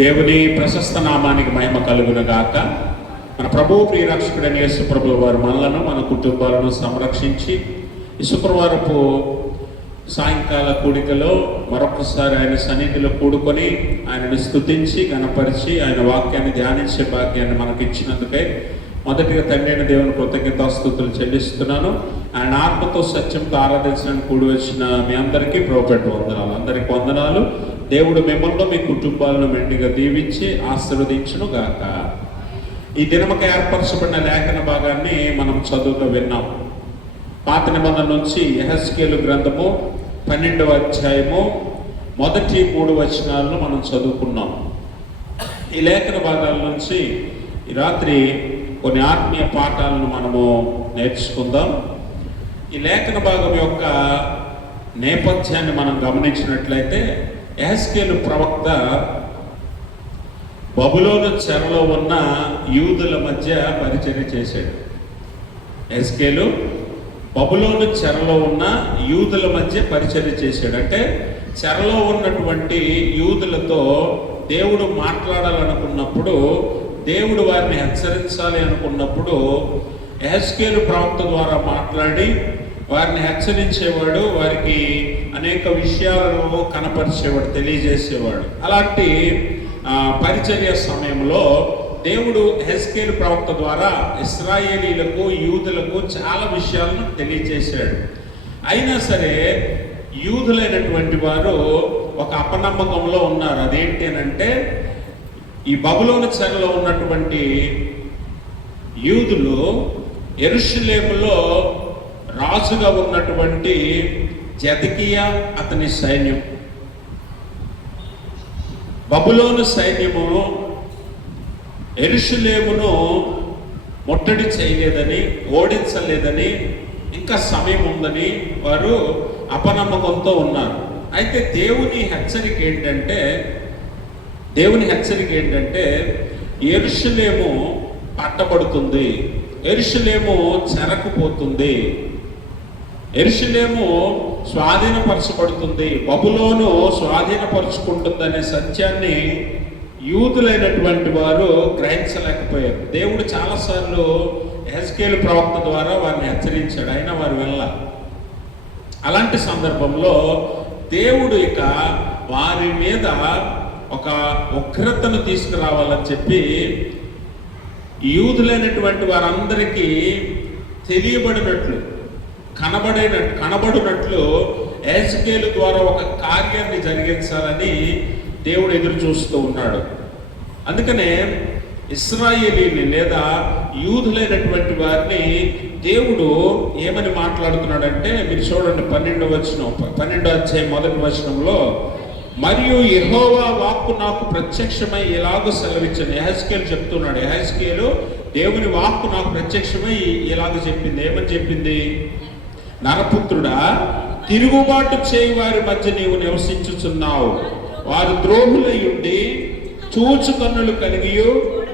దేవుని ప్రశస్త నామానికి మహిమ కలుగును గాక. మన ప్రభువు ప్రియరక్షకుడైన యేసు ప్రభువు వారు మనలను మన కుటుంబాలను సంరక్షించి ఈ శుక్రవారపు సాయంకాల కూడికలో మరొకసారి ఆయన సన్నిధిలో కూడుకొని ఆయనను స్తుతించి గణపరిచి ఆయన వాక్యాన్ని ధ్యానించే భాగ్యాన్ని మనకి ఇచ్చినందుకే మొదటిగా తండ్రి అయిన దేవుని కృతజ్ఞతాస్తుతులు చెల్లిస్తున్నాను. ఆయన ఆత్మతో సత్యంతో ఆరాధించడానికి కూడి వచ్చిన మీ అందరికీ ప్రభుపేట వందనాలు. అందరికీ వందనాలు. దేవుడు మిమ్మల్ని మీ కుటుంబాలను మెండుగా దీవించి ఆశీర్వదించును గాక. ఈ దినముకి ఏర్పరచబడిన లేఖన భాగాన్ని మనం చదువుగా విన్నాం. పాత నిబంధన నుంచి యెహెజ్కేలు గ్రంథము 12వ అధ్యాయము మొదటి 3 వచనాలను మనం చదువుకున్నాం. ఈ లేఖన భాగాల నుంచి ఈ రాత్రి కొన్ని ఆత్మీయ పాఠాలను మనము నేర్చుకుందాం. ఈ లేఖన భాగం యొక్క నేపథ్యాన్ని మనం గమనించినట్లయితే యెహెజ్కేలు ప్రవక్త బబులోను చెరలో ఉన్న యూదుల మధ్య పరిచర్య చేశాడు. యెహెజ్కేలు బబులోను చెరలో ఉన్న యూదుల మధ్య పరిచర్య చేశాడు. అంటే చెరలో ఉన్నటువంటి యూదులతో దేవుడు మాట్లాడాలనుకున్నప్పుడు, దేవుడు వారిని హెచ్చరించాలి అనుకున్నప్పుడు యెహెజ్కేలు ప్రవక్త ద్వారా మాట్లాడి వారిని హెచ్చరించేవాడు, వారికి అనేక విషయాలను కనపరిచేవాడు, తెలియజేసేవాడు. అలాంటి పరిచర్య సమయంలో దేవుడు యెహెజ్కేలు ప్రవక్త ద్వారా ఇశ్రాయేలీలకు యూదులకు చాలా విషయాలను తెలియజేశాడు. అయినా సరే యూదులైనటువంటి వారు ఒక అపనమ్మకంలో ఉన్నారు. అదేంటి అని అంటే, ఈ బబులోను చెరలో ఉన్నటువంటి యూదులు యెరూషలేములో రాజుగా ఉన్నటువంటి జెదకియా అతని సైన్యం, బబులోను సైన్యము యెరూషలేమును ముట్టడి చేయలేదని, ఓడించలేదని, ఇంకా సమయం ఉందని వారు అపనమ్మకంతో ఉన్నారు. అయితే దేవుని హెచ్చరిక ఏంటంటే యెరూషలేము పట్టబడుతుంది, యెరూషలేము చెరకుపోతుంది, యెరూషలేము స్వాధీనపరచబడుతుంది, బబులోను స్వాధీనపరుచుకుంటుందనే సత్యాన్ని యూదులైనటువంటి వారు గ్రహించలేకపోయారు. దేవుడు చాలాసార్లు యెహెజ్కేలు ప్రవక్త ద్వారా వారిని హెచ్చరించాడు, అయినా వారు వెళ్ళాలి. అలాంటి సందర్భంలో దేవుడు ఇక వారి మీద ఒక ఉగ్రతను తీసుకురావాలని చెప్పి యూదులైనటువంటి వారందరికీ తెలియబడినట్లు, కనబడినట్లు యెహెజ్కేలు ద్వారా ఒక కార్యాన్ని జరిగించాలని దేవుడు ఎదురు చూస్తూ ఉన్నాడు. అందుకనే ఇశ్రాయేలీని లేదా యూదులైనటువంటి వారిని దేవుడు ఏమని మాట్లాడుతున్నాడంటే, మీరు చూడండి 12వ అధ్యాయం 1వ వచనంలో, మరియు యెహోవా వాక్కు నాకు ప్రత్యక్షమై ఇలాగ సెలవిచ్చాను. యెహెజ్కేలు చెప్తున్నాడు. యెహెజ్కేలు దేవుని వాక్కు నాకు ప్రత్యక్షమై ఇలాగ చెప్పింది. ఏమని చెప్పింది? నరపుత్రుడా, తిరుగుబాటు చేయి వారి మధ్య నీవు నివసించుచున్నావు. వారు ద్రోహులై ఉండి చూచు కన్నులు కలిగి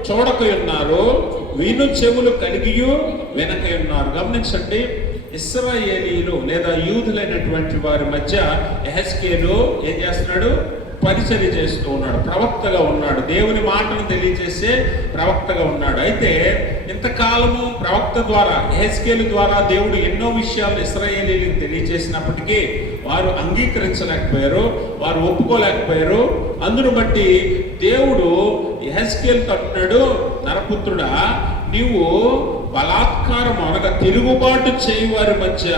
చూడకై ఉన్నారు, విను చెవులు కలిగి వెనకై ఉన్నారు. గమనించండి, ఇశ్రాయేలీలు లేదా యూదులైనటువంటి వారి మధ్య యెహెజ్కేలు ఏం చేస్తున్నాడు? పరిచర్య చేస్తూ ఉన్నాడు, ప్రవక్తగా ఉన్నాడు, దేవుని మాటను తెలియజేసే ప్రవక్తగా ఉన్నాడు. అయితే ఇంతకాలము ప్రవక్త ద్వారా, యెహెజ్కేలు ద్వారా దేవుడు ఎన్నో విషయాలు ఇశ్రాయేలీలకు తెలియజేసినప్పటికీ వారు అంగీకరించలేకపోయారు, వారు ఒప్పుకోలేకపోయారు. అందును బట్టి దేవుడు యెహెజ్కేలుతో అంటున్నాడు, నరపుత్రుడా, నీవు బలాత్కారం అనగా తిరుగుబాటు చేయి వారి మధ్య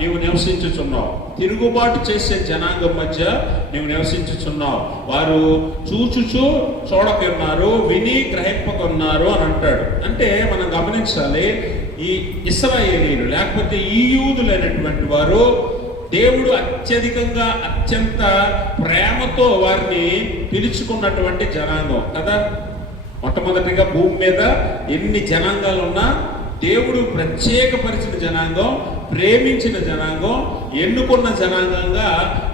నీవు నివసించుచున్నావు, తిరుగుబాటు చేసే జనాంగం మధ్య నీవు నివసించుచున్నావు. వారు చూడకున్నారు, విని గ్రహింపకున్నారు అని అంటాడు. అంటే మనం గమనించాలి, ఈ ఇశ్రాయేలీలు లేకపోతే ఈ యూదులైనటువంటి వారు దేవుడు అత్యంత ప్రేమతో వారిని పిలుచుకున్నటువంటి జనాంగం కదా. మొట్టమొదటిగా భూమి మీద ఎన్ని జనాంగాలు ఉన్నా దేవుడు ప్రత్యేకపరిచిన జనాంగం, ప్రేమించిన జనాంగం, ఎన్నుకున్న జనాంగంగా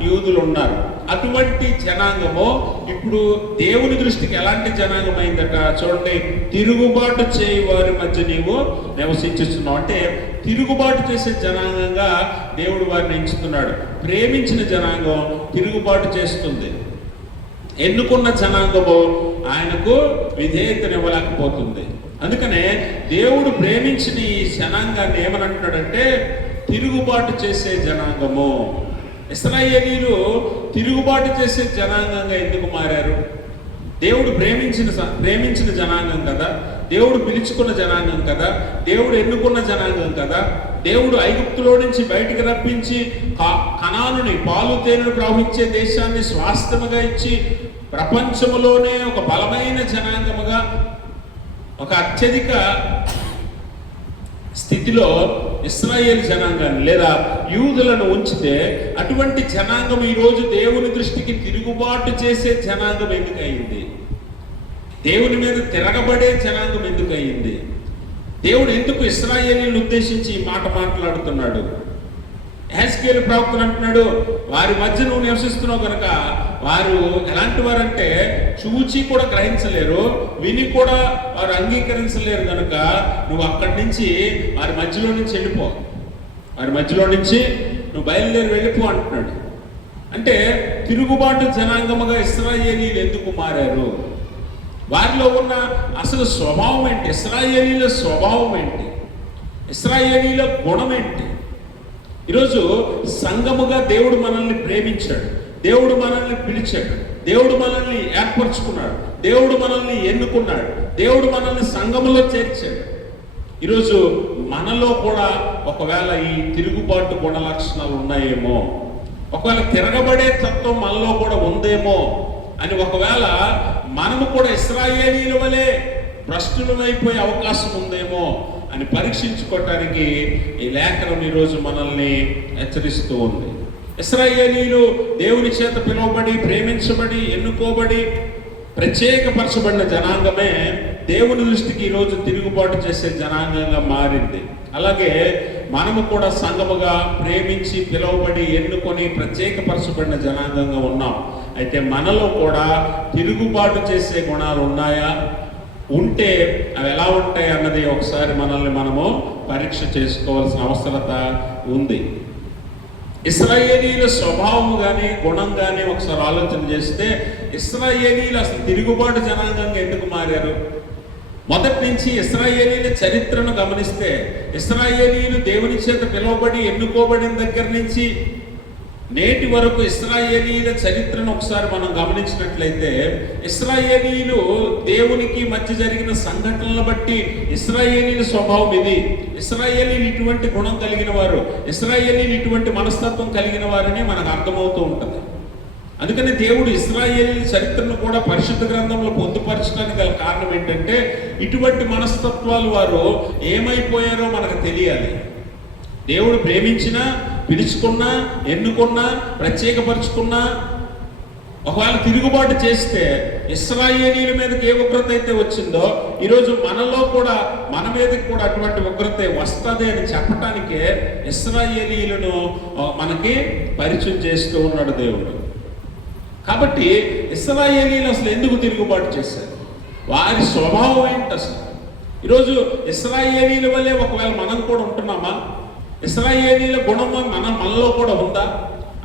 యూదులు ఉన్నారు. అటువంటి జనాంగము ఇప్పుడు దేవుని దృష్టికి ఎలాంటి జనాంగం అయిందట చూడండి. తిరుగుబాటు చేయి వారి మధ్య నీవు నివసించుతున్నావు. అంటే తిరుగుబాటు చేసే జనాంగంగా దేవుడు వారిని ఎంచుతున్నాడు. ప్రేమించిన జనాంగం తిరుగుబాటు చేస్తుంది, ఎన్నుకున్న జనాంగము ఆయనకు విధేయతనివ్వలేకపోతుంది. అందుకనే దేవుడు ప్రేమించిన ఈ జనాంగాన్ని ఏమనంటున్నాడంటే తిరుగుబాటు చేసే జనాంగము. ఇశ్రాయేలీయులు తిరుగుబాటు చేసే జనాంగంగా ఎందుకు మారారు? దేవుడు ప్రేమించిన జనాంగం కదా, దేవుడు పిలుచుకున్న జనాంగం కదా, దేవుడు ఎన్నుకున్న జనాంగం కదా, దేవుడు ఐగుప్తులో నుంచి బయటికి రప్పించి కనానుని పాలు తేనెలు ప్రవహించే దేశాన్ని స్వాస్థ్యముగా ఇచ్చి ప్రపంచంలోనే ఒక బలమైన జనాంగముగా ఒక అత్యధిక స్థితిలో ఇశ్రాయేల్ జనాంగాన్ని లేదా యూదులను ఉంచితే అటువంటి జనాంగం ఈరోజు దేవుని దృష్టికి తిరుగుబాటు చేసే జనాంగం ఎందుకయింది? దేవుని మీద తిరగబడే జనాంగం ఎందుకయింది? దేవుడు ఎందుకు ఇశ్రాయేలీయులను ఉద్దేశించి ఈ మాట మాట్లాడుతున్నాడు? యెహెజ్కేలు ప్రవక్త అంటున్నాడు, వారి మధ్య నువ్వు నివసిస్తున్నావు కనుక వారు ఎలాంటి వారంటే చూచి కూడా గ్రహించలేరు, విని కూడా వారు అంగీకరించలేరు కనుక నువ్వు అక్కడి నుంచి వారి మధ్యలో నుంచి వెళ్ళిపో, వారి మధ్యలో నుంచి నువ్వు బయలుదేరి వెళ్ళిపో అంటున్నాడు. అంటే తిరుగుబాటు జనాంగముగా ఇశ్రాయేలీయులు ఎందుకు మారారు? వారిలో ఉన్న అసలు స్వభావం ఏంటి? ఇశ్రాయేలీయుల స్వభావం ఏంటి? ఇశ్రాయేలీయుల గుణం ఏంటి? ఈరోజు సంఘముగా దేవుడు మనల్ని ప్రేమించాడు, దేవుడు మనల్ని పిలిచాడు, దేవుడు మనల్ని ఏర్పరచుకున్నాడు, దేవుడు మనల్ని ఎన్నుకున్నాడు, దేవుడు మనల్ని సంఘములో చేర్చాడు. ఈరోజు మనలో కూడా ఒకవేళ ఈ తిరుగుబాటు గుణ లక్షణాలు ఉన్నాయేమో, ఒకవేళ తిరగబడే తత్వం మనలో కూడా ఉందేమో అని ఒకవేళ మనము కూడా ఇశ్రాయేలీయుల వలె భ్రష్టులమైపోయే అవకాశం ఉందేమో అని పరీక్షించుకోవటానికి ఈ లేఖనం ఈరోజు మనల్ని హెచ్చరిస్తూ ఉంది. ఇశ్రాయేలీయులు దేవుని చేత పిలువబడి ప్రేమించబడి ఎన్నుకోబడి ప్రత్యేకపరచబడిన జనాంగమే దేవుని దృష్టికి ఈరోజు తిరుగుబాటు చేసే జనాంగంగా మారింది. అలాగే మనము కూడా సంఘముగా ప్రేమించి పిలువబడి ఎన్నుకొని ప్రత్యేకపరచబడిన జనాంగంగా ఉన్నాం. అయితే మనలో కూడా తిరుగుబాటు చేసే గుణాలు ఉన్నాయా? ఉంటే అవి ఎలా ఉంటాయి అన్నది ఒకసారి మనల్ని మనము పరీక్ష చేసుకోవాల్సిన అవసరత ఉంది. ఇశ్రాయేలీయుల స్వభావం కానీ గుణం కానీ ఒకసారి ఆలోచన చేస్తే ఇశ్రాయేలీయులు అసలు తిరుగుబాటు జనాంగంగా ఎందుకు మారారు? మొదటి నుంచి ఇశ్రాయేలీయుల చరిత్రను గమనిస్తే ఇశ్రాయేలీయులు దేవుని చేత పిలువబడి ఎన్నుకోబడిన దగ్గర నుంచి నేటి వరకు ఇశ్రాయేలీయుల చరిత్రను ఒకసారి మనం గమనించినట్లయితే ఇశ్రాయేలీయులు దేవునికి మధ్య జరిగిన సంఘటనలను బట్టి ఇశ్రాయేలీయుల స్వభావం ఇది, ఇశ్రాయేలీయులు ఇటువంటి గుణం కలిగిన వారు, ఇశ్రాయేలీయులు ఇటువంటి మనస్తత్వం కలిగిన వారని మనకు అర్థమవుతూ ఉంటుంది. అందుకని దేవుడు ఇశ్రాయేలీయుల చరిత్రను కూడా పరిశుద్ధ గ్రంథంలో పొందుపరచడానికి గల కారణం ఏంటంటే ఇటువంటి మనస్తత్వాలు వారు ఏమైపోయారో మనకు తెలియాలి. దేవుడు ప్రేమించినా, పిలుచుకున్నా, ఎన్నుకున్నా, ప్రత్యేకపరుచుకున్నా ఒకవేళ తిరుగుబాటు చేస్తే ఇశ్రాయేలీయుల మీదకి ఏ ఉగ్రత అయితే వచ్చిందో ఈరోజు మనలో కూడా మన మీదకి కూడా అటువంటి ఉగ్రత వస్తుంది అని చెప్పటానికే ఇశ్రాయేలీయులను మనకి పరిచయం చేస్తూ ఉన్నాడు దేవుడు. కాబట్టి ఇశ్రాయేలీయులు అసలు ఎందుకు తిరుగుబాటు చేశారు? వారి స్వభావం ఏంటి అసలు? ఈరోజు ఇశ్రాయేలీయుల వల్లే ఒకవేళ మనం కూడా ఉంటున్నామా? ఇశ్రాయేలీయుల గుణం మనలో కూడా ఉందా?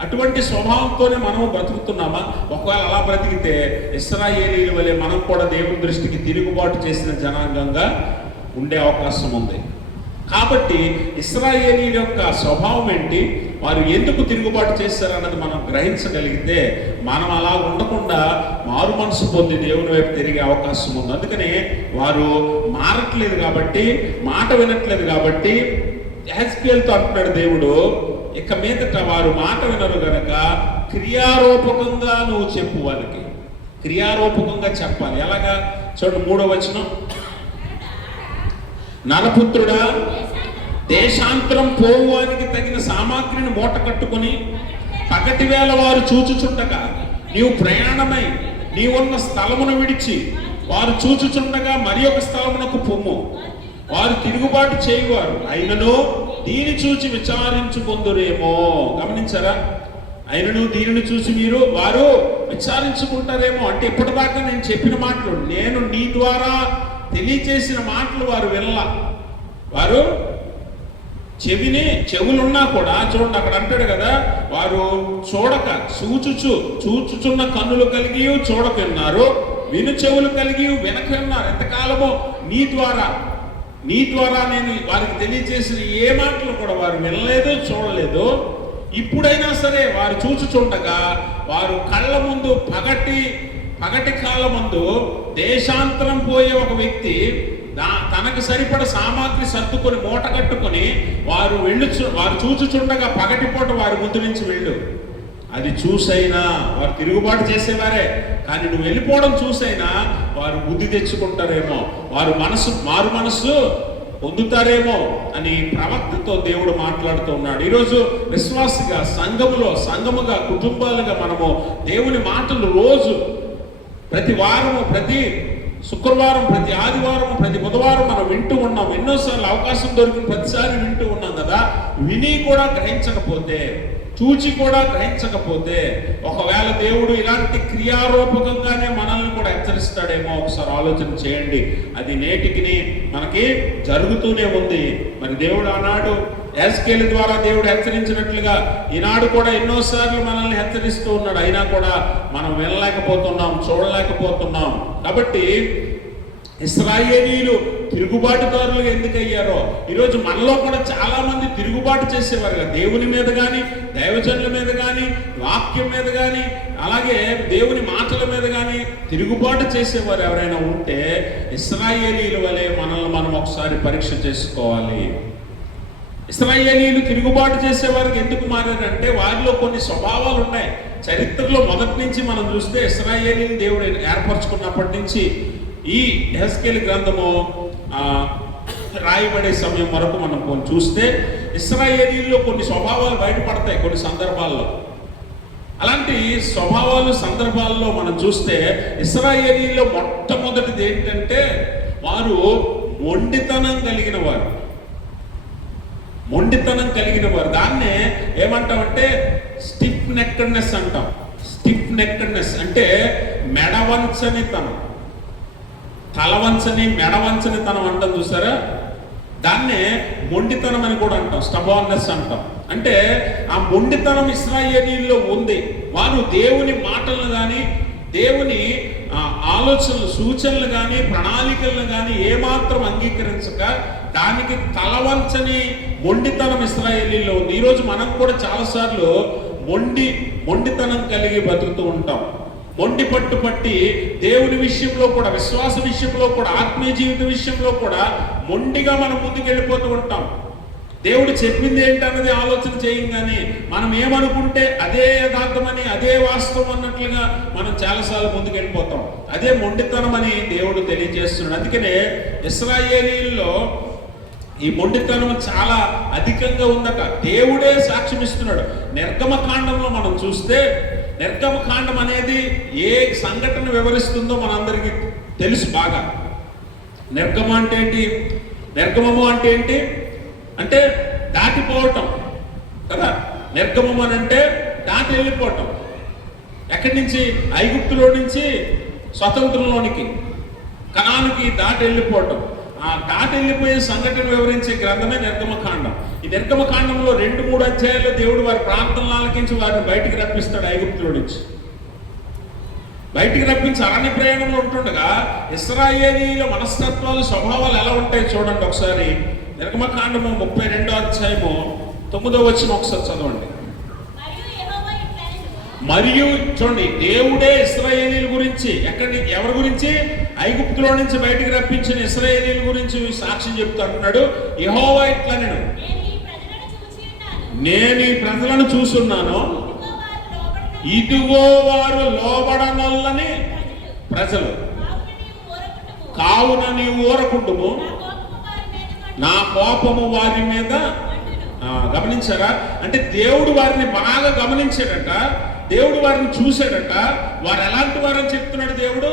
అటువంటి స్వభావంతోనే మనము బ్రతుకుతున్నామా? ఒకవేళ అలా బ్రతికితే ఇశ్రాయేలీయుల వల్లే మనం కూడా దేవుని దృష్టికి తిరుగుబాటు చేసిన జనాంగంగా ఉండే అవకాశం ఉంది. కాబట్టి ఇశ్రాయేలీయుల యొక్క స్వభావం ఏంటి, వారు ఎందుకు తిరుగుబాటు చేశారన్నది మనం గ్రహించగలిగితే మనం అలా ఉండకుండా మారు మనసు పొంది దేవుని వైపు తిరిగే అవకాశం ఉంది. అందుకని వారు మారట్లేదు కాబట్టి, మాట వినట్లేదు కాబట్టి యెహెజ్కేలుతో అంటున్నాడు దేవుడు, ఇక మీదట వారు మాట వినరు గనక క్రియారూపకంగా నువ్వు చెప్పు, వారికి క్రియారూపకంగా చెప్పాలి. ఎలాగా? చూడండి 3వ వచనం, నరపుత్రుడా, దేశాంతరం పోవానికి తగిన సామాగ్రిని మూట కట్టుకొని పగటి వేళ వారు చూచుచుండగా నీవు ప్రయాణమై నీవున్న స్థలమును విడిచి వారు చూచుచుండగా మరి ఒక స్థలమునకు పొమ్ము. వారు తిరుగుబాటు చేయువారు అయినను దీని చూచి విచారించుకుందురేమో. గమనించారా? అయినను దీనిని చూసి వారు విచారించుకుంటారేమో. అంటే ఇప్పటిదాకా నేను చెప్పిన మాటలు, నేను నీ ద్వారా తెలియచేసిన మాటలు వారు వినలా. వారు చెవులున్నా కూడా చూడండి అక్కడ అంటాడు కదా, వారు చూడక చూచుచున్న కన్నులు కలిగి చూడకున్నారు, విను చెవులు కలిగి వెనక ఉన్నారు. ఎంతకాలమో నీ ద్వారా నేను వారికి తెలియజేసిన ఏ మాటలు కూడా వారు వినలేదు, చూడలేదు. ఇప్పుడైనా సరే వారు చూచుచుండగా వారు కళ్ళ ముందు పగటి కాలం ముందు దేశాంతరం పోయే ఒక వ్యక్తి తనకు సరిపడ సామాగ్రి సర్దుకొని మూట కట్టుకొని వారు చూచుచుండగా పగటిపూట వారి ముందు నుంచి వెళ్ళు. అది చూసైనా వారు తిరుగుబాటు చేసేవారే, కానీ నువ్వు వెళ్ళిపోవడం చూసైనా వారు బుద్ధి తెచ్చుకుంటారేమో, వారు మారు మనస్సు పొందుతారేమో అని ప్రవక్తతో దేవుడు మాట్లాడుతూ ఉన్నాడు. ఈరోజు విశ్వాసిగా సంఘముగా కుటుంబాలుగా మనము దేవుని మాటలు రోజు ప్రతి వారము, ప్రతి శుక్రవారం, ప్రతి ఆదివారం, ప్రతి బుధవారం మనం వింటూ ఉన్నాం. ఎన్నోసార్లు అవకాశం దొరికిన ప్రతిసారి వింటూ ఉన్నాం కదా. విని కూడా గ్రహించకపోతే, చూచి కూడా గ్రహించకపోతే, ఒకవేళ దేవుడు ఇలాంటి క్రియారూపకంగానే మనల్ని కూడా హెచ్చరిస్తాడేమో ఒకసారి ఆలోచన చేయండి. అది నేటికి మనకి జరుగుతూనే ఉంది. మరి దేవుడు ఆనాడు ఎహెజ్కేలు ద్వారా దేవుడు హెచ్చరించినట్లుగా ఈనాడు కూడా ఎన్నోసార్లు మనల్ని హెచ్చరిస్తూ ఉన్నాడు. అయినా కూడా మనం వినలేకపోతున్నాం, చూడలేకపోతున్నాం. కాబట్టి ఇశ్రాయేలీయులు తిరుగుబాటుదారులుగా ఎందుకు అయ్యారో, ఈరోజు మనలో కూడా చాలా మంది తిరుగుబాటు చేసేవారు కదా, దేవుని మీద కానీ, దైవజనుల మీద కానీ, వాక్యం మీద కానీ, అలాగే దేవుని మాటల మీద కానీ తిరుగుబాటు చేసేవారు ఎవరైనా ఉంటే ఇశ్రాయేలీయుల వలె మనల్ని మనం ఒకసారి పరీక్ష చేసుకోవాలి. ఇశ్రాయేలీయులు తిరుగుబాటు చేసేవారికి ఎందుకు మారారంటే వారిలో కొన్ని స్వభావాలు ఉన్నాయి. చరిత్రలో మొదటి నుంచి మనం చూస్తే ఇశ్రాయేలీయులు దేవుడు ఏర్పరచుకున్నప్పటి నుంచి ఈ యెహెజ్కేలు గ్రంథము రాయబడే సమయం వరకు మనం కొన్ని చూస్తే ఇశ్రాయేలీయుల్లో కొన్ని స్వభావాలు బయటపడతాయి కొన్ని సందర్భాల్లో. అలాంటి స్వభావాలు సందర్భాల్లో మనం చూస్తే ఇశ్రాయేలీయుల్లో మొట్టమొదటిది ఏంటంటే వారు మొండితనం కలిగిన వారు. దాన్నే ఏమంటామంటే స్టిఫ్ నెక్కెడ్నెస్ అంటాం. స్టిఫ్ నెక్కెడ్నెస్ అంటే మెడవంచనితనం, తలవంచని మెడవంచనితనం అంటాం చూసారా, దాన్నే మొండితనం అని కూడా అంటాం, స్టబార్నెస్ అంటాం. అంటే ఆ మొండితనం ఇశ్రాయేలీయుల్లో ఉంది. వారు దేవుని మాటలను కానీ, దేవుని ఆలోచనలు, సూచనలు కానీ, ప్రణాళికలను కానీ ఏమాత్రం అంగీకరించక దానికి తలవంచని మొండితనం ఇశ్రాయేలీయుల్లో ఉంది. ఈరోజు మనం కూడా చాలాసార్లు మొండితనం కలిగి బతుకుతూ ఉంటాం. మొండి పట్టి దేవుని విషయంలో కూడా, విశ్వాస విషయంలో కూడా, ఆత్మీయ జీవిత విషయంలో కూడా మొండిగా మనం ముందుకు వెళ్ళిపోతూ ఉంటాం. దేవుడు చెప్పింది ఏంటన్నది ఆలోచన చేయం, కానీ మనం ఏమనుకుంటే అదే యథార్థమని, అదే వాస్తవం అన్నట్లుగా మనం చాలాసార్లు ముందుకు వెళ్ళిపోతాం. అదే మొండితనం అని దేవుడు తెలియజేస్తున్నాడు. అందుకనే ఇశ్రాయేలీయుల్లో ఈ మొండితనం చాలా అధికంగా ఉందట. దేవుడే సాక్ష్యం ఇస్తున్నాడు. నిర్గమకాండంలో మనం చూస్తే, నిర్గమకాండం అనేది ఏ సంఘటన వివరిస్తుందో మనందరికీ తెలుసు బాగా. నిర్గమము అంటే ఏంటి అంటే దాటిపోవటం కదా. నిర్గమం అని అంటే దాటి వెళ్ళిపోవటం. ఎక్కడి నుంచి? ఐగుప్తులో నుంచి స్వతంత్రంలోనికి, కనానుకి దాటి వెళ్ళిపోవటం. ఆ దాటి వెళ్ళిపోయే సంఘటన వివరించే గ్రంథమే నిర్గమకాండం. ఈ నిర్గమకాండంలో 2-3 అధ్యాయాల్లో దేవుడు వారి ప్రార్థనలు ఆలకించి వారిని బయటికి రప్పిస్తాడు. ఐగుప్తులో నుంచి బయటికి రప్పించి అరణ్య ప్రయాణంలో ఉంటుండగా ఇశ్రాయేలీయుల మనస్తత్వాలు, స్వభావాలు ఎలా ఉంటాయి చూడండి ఒకసారి. నిర్గమకాండము 32వ అధ్యాయము 9వ వచనం ఒకసారి చదవండి. మరియు చూడండి, దేవుడే ఇశ్రాయేలీయుల గురించి, ఎవరి గురించి? ఐగుప్తులో నుంచి బయటికి రప్పించిన ఇశ్రాయేలీయుల గురించి సాక్ష్యం చెప్తూ అంటున్నాడు. యెహోవా ఇట్లనెను, నేను ఈ ప్రజలను చూస్తున్నాను, ఇదిగో వారు లోబడనొల్లని ప్రజలు, కావున నీవు ఊరకుండుము, నా కోపము వారి మీద. గమనించారా? అంటే దేవుడు వారిని బాగా గమనించాడట, దేవుడు వారిని చూశాడట. వారు ఎలాంటి వారని చెప్తున్నాడు దేవుడు.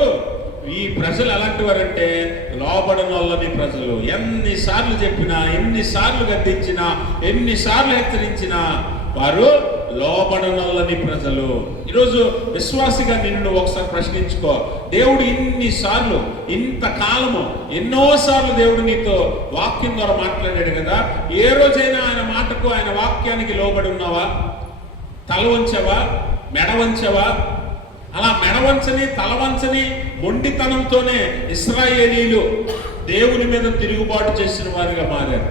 ఈ ప్రజలు ఎలాంటి వారంటే లోబడనొల్లని ప్రజలు. ఎన్నిసార్లు చెప్పినా, ఎన్నిసార్లు గద్దించినా, ఎన్నిసార్లు హెచ్చరించినా వారు లోబడనొల్లని ప్రజలు. ఈరోజు విశ్వాసిగా నిన్ను ఒకసారి ప్రశ్నించుకో. దేవుడు ఇన్నిసార్లు, ఇంతకాలము, ఎన్నోసార్లు దేవుడు నీతో వాక్యం ద్వారా మాట్లాడాడు కదా. ఏ రోజైనా ఆయన మాటకు, ఆయన వాక్యానికి లోబడి ఉన్నావా? తల వంచావా? మెడ వంచావా? అలా మెడవంచని తలవంచని మొండితనంతోనే ఇశ్రాయేలీలు దేవుని మీద తిరుగుబాటు చేసిన వారిగా మారారు.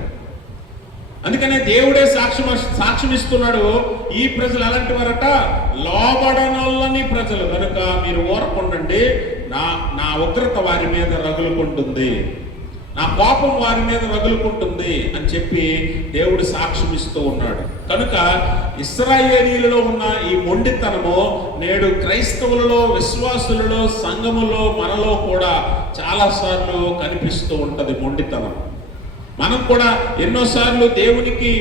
అందుకనే దేవుడే సాక్ష్యం ఇస్తున్నాడు, ఈ ప్రజలు అలాంటి వారట, లోబడనొల్లని ప్రజలు కనుక మీరు ఊరకుండండి, నా ఉగ్రత వారి మీద రగులుకుంటుంది, నా కోపం వారి మీద రగులుకుంటుంది అని చెప్పి దేవుడు సాక్ష్యం ఇస్తూ ఉన్నాడు. కనుక ఇశ్రాయేలీలలో ఉన్న ఈ మొండితనము నేడు క్రైస్తవులలో, విశ్వాసులలో, సంఘములో, మనలో కూడా చాలాసార్లు కనిపిస్తూ ఉంటుంది మొండితనం. మనం కూడా ఎన్నోసార్లు దేవునికి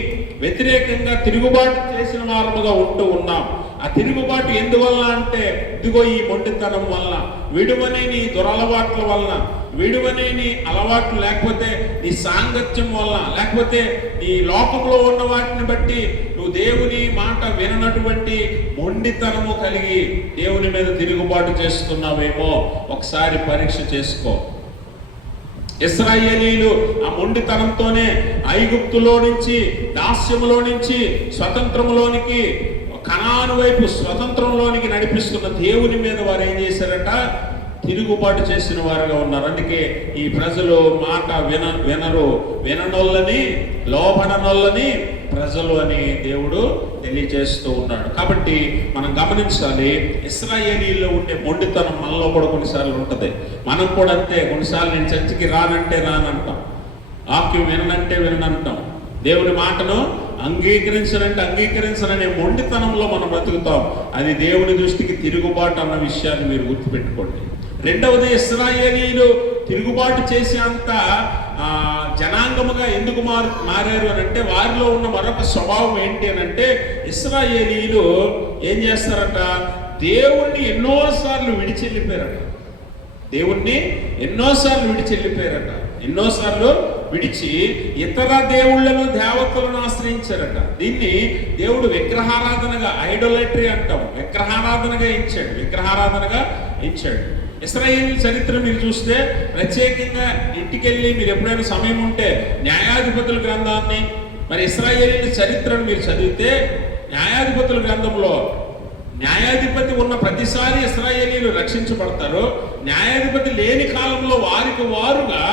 వ్యతిరేకంగా తిరుగుబాటు చేసిన వారముగా ఉంటూ ఉన్నాం. ఆ తిరుగుబాటు ఎందువల్ల అంటే ఇదిగో ఈ మొండితనం వల్ల, విడువనే నీ దురలవాట్ల వల్ల, విడువనే నీ అలవాట్లు, లేకపోతే నీ సాంగత్యం వల్ల, లేకపోతే నీ లోకంలో ఉన్న వాటిని బట్టి నువ్వు దేవుని మాట విననటువంటి మొండితనము కలిగి దేవుని మీద తిరుగుబాటు చేస్తున్నావేమో ఒకసారి పరీక్ష చేసుకో. ఇశ్రాయేలీలు ఆ మొండితనంతోనే ఐగుప్తులో నుంచి, దాస్యములో నుంచి స్వతంత్రములోనికి, కనాను వైపు స్వతంత్రంలోనికి నడిపిస్తున్న దేవుని మీద వారు ఏం చేశారట, తిరుగుబాటు చేసిన వారుగా ఉన్నారు. అందుకే ఈ ప్రజలు మాట వినరు, విననొల్లని, లోబడనొల్లని ప్రజలు అని దేవుడు తెలియజేస్తూ ఉన్నాడు. కాబట్టి మనం గమనించాలి, ఇశ్రాయేలీలో ఉండే మొండితనం మనలో కూడా కొన్నిసార్లు ఉంటుంది. మనం కూడా అంతే, కొన్నిసార్లు నేను చర్చికి రానంటే రానంటాం, వాక్యం విననంటే విననంటాం, దేవుని మాటను అంగీకరించననే మొండితనంలో మనం బ్రతుకుతాం. అది దేవుని దృష్టికి తిరుగుబాటు అన్న విషయాన్ని మీరు గుర్తుపెట్టుకోండి. రెండవది, ఇశ్రాయేలీలు తిరుగుబాటు చేసే అంత జనాంగముగా ఎందుకు మారారు అని అంటే, వారిలో ఉన్న మరొక స్వభావం ఏంటి అని అంటే, ఇశ్రాయేలీలు ఏం చేస్తారట, దేవుణ్ణి ఎన్నోసార్లు విడిచెళ్ళిపోయారట. దేవుణ్ణి ఎన్నోసార్లు విడిచి ఇతర దేవుళ్ళను, దేవతలను ఆశ్రయించారట. దీన్ని దేవుడు విగ్రహారాధనగా, ఐడోలట్రీ అంటాం, విగ్రహారాధనగా ఎంచాడు. ఇశ్రాయేలు చరిత్ర మీరు చూస్తే, ప్రత్యేకంగా ఇంటికెళ్ళి మీరు ఎప్పుడైనా సమయం ఉంటే న్యాయాధిపతుల గ్రంథాన్ని, మరి ఇశ్రాయేలు చరిత్రను మీరు చదివితే, న్యాయాధిపతుల గ్రంథంలో న్యాయాధిపతి ఉన్న ప్రతిసారి ఇశ్రాయేలీలు రక్షించబడతారు. న్యాయాధిపతి లేని కాలంలో వారికి వారుగా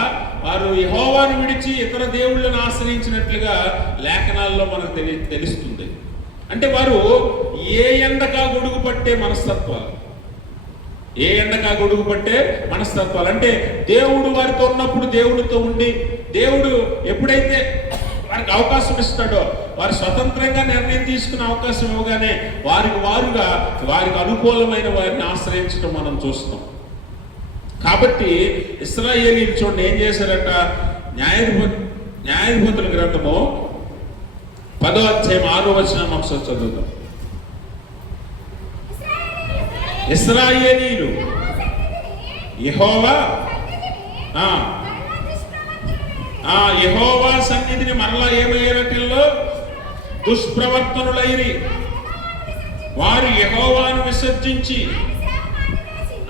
వారు యెహోవాను విడిచి ఇతర దేవుళ్ళను ఆశ్రయించినట్లుగా లేఖనాల్లో మనకు తెలుస్తుంది. అంటే వారు ఏ ఎండగా గొడుగు పట్టే మనస్తత్వాలు, అంటే దేవుడు వారితో ఉన్నప్పుడు దేవుడితో ఉండి, దేవుడు ఎప్పుడైతే వారికి అవకాశం ఇస్తాడో, వారు స్వతంత్రంగా నిర్ణయం తీసుకునే అవకాశం ఇవ్వగానే వారికి అనుకూలమైన వారిని ఆశ్రయించడం మనం చూస్తాం. కాబట్టి ఇశ్రాయేలీలు చూడండి ఏం చేశారట, న్యాయాధిపతుల గ్రంథము 10వ అధ్యాయం 6వ వచనం ఒకసారి చదువుతాం. ఇశ్రాయేలీలు యెహోవా సన్నిధిని మరలా ఏమయ్యారటిల్లో దుష్ప్రవర్తనులైరి. వారు యెహోవాను విసర్జించి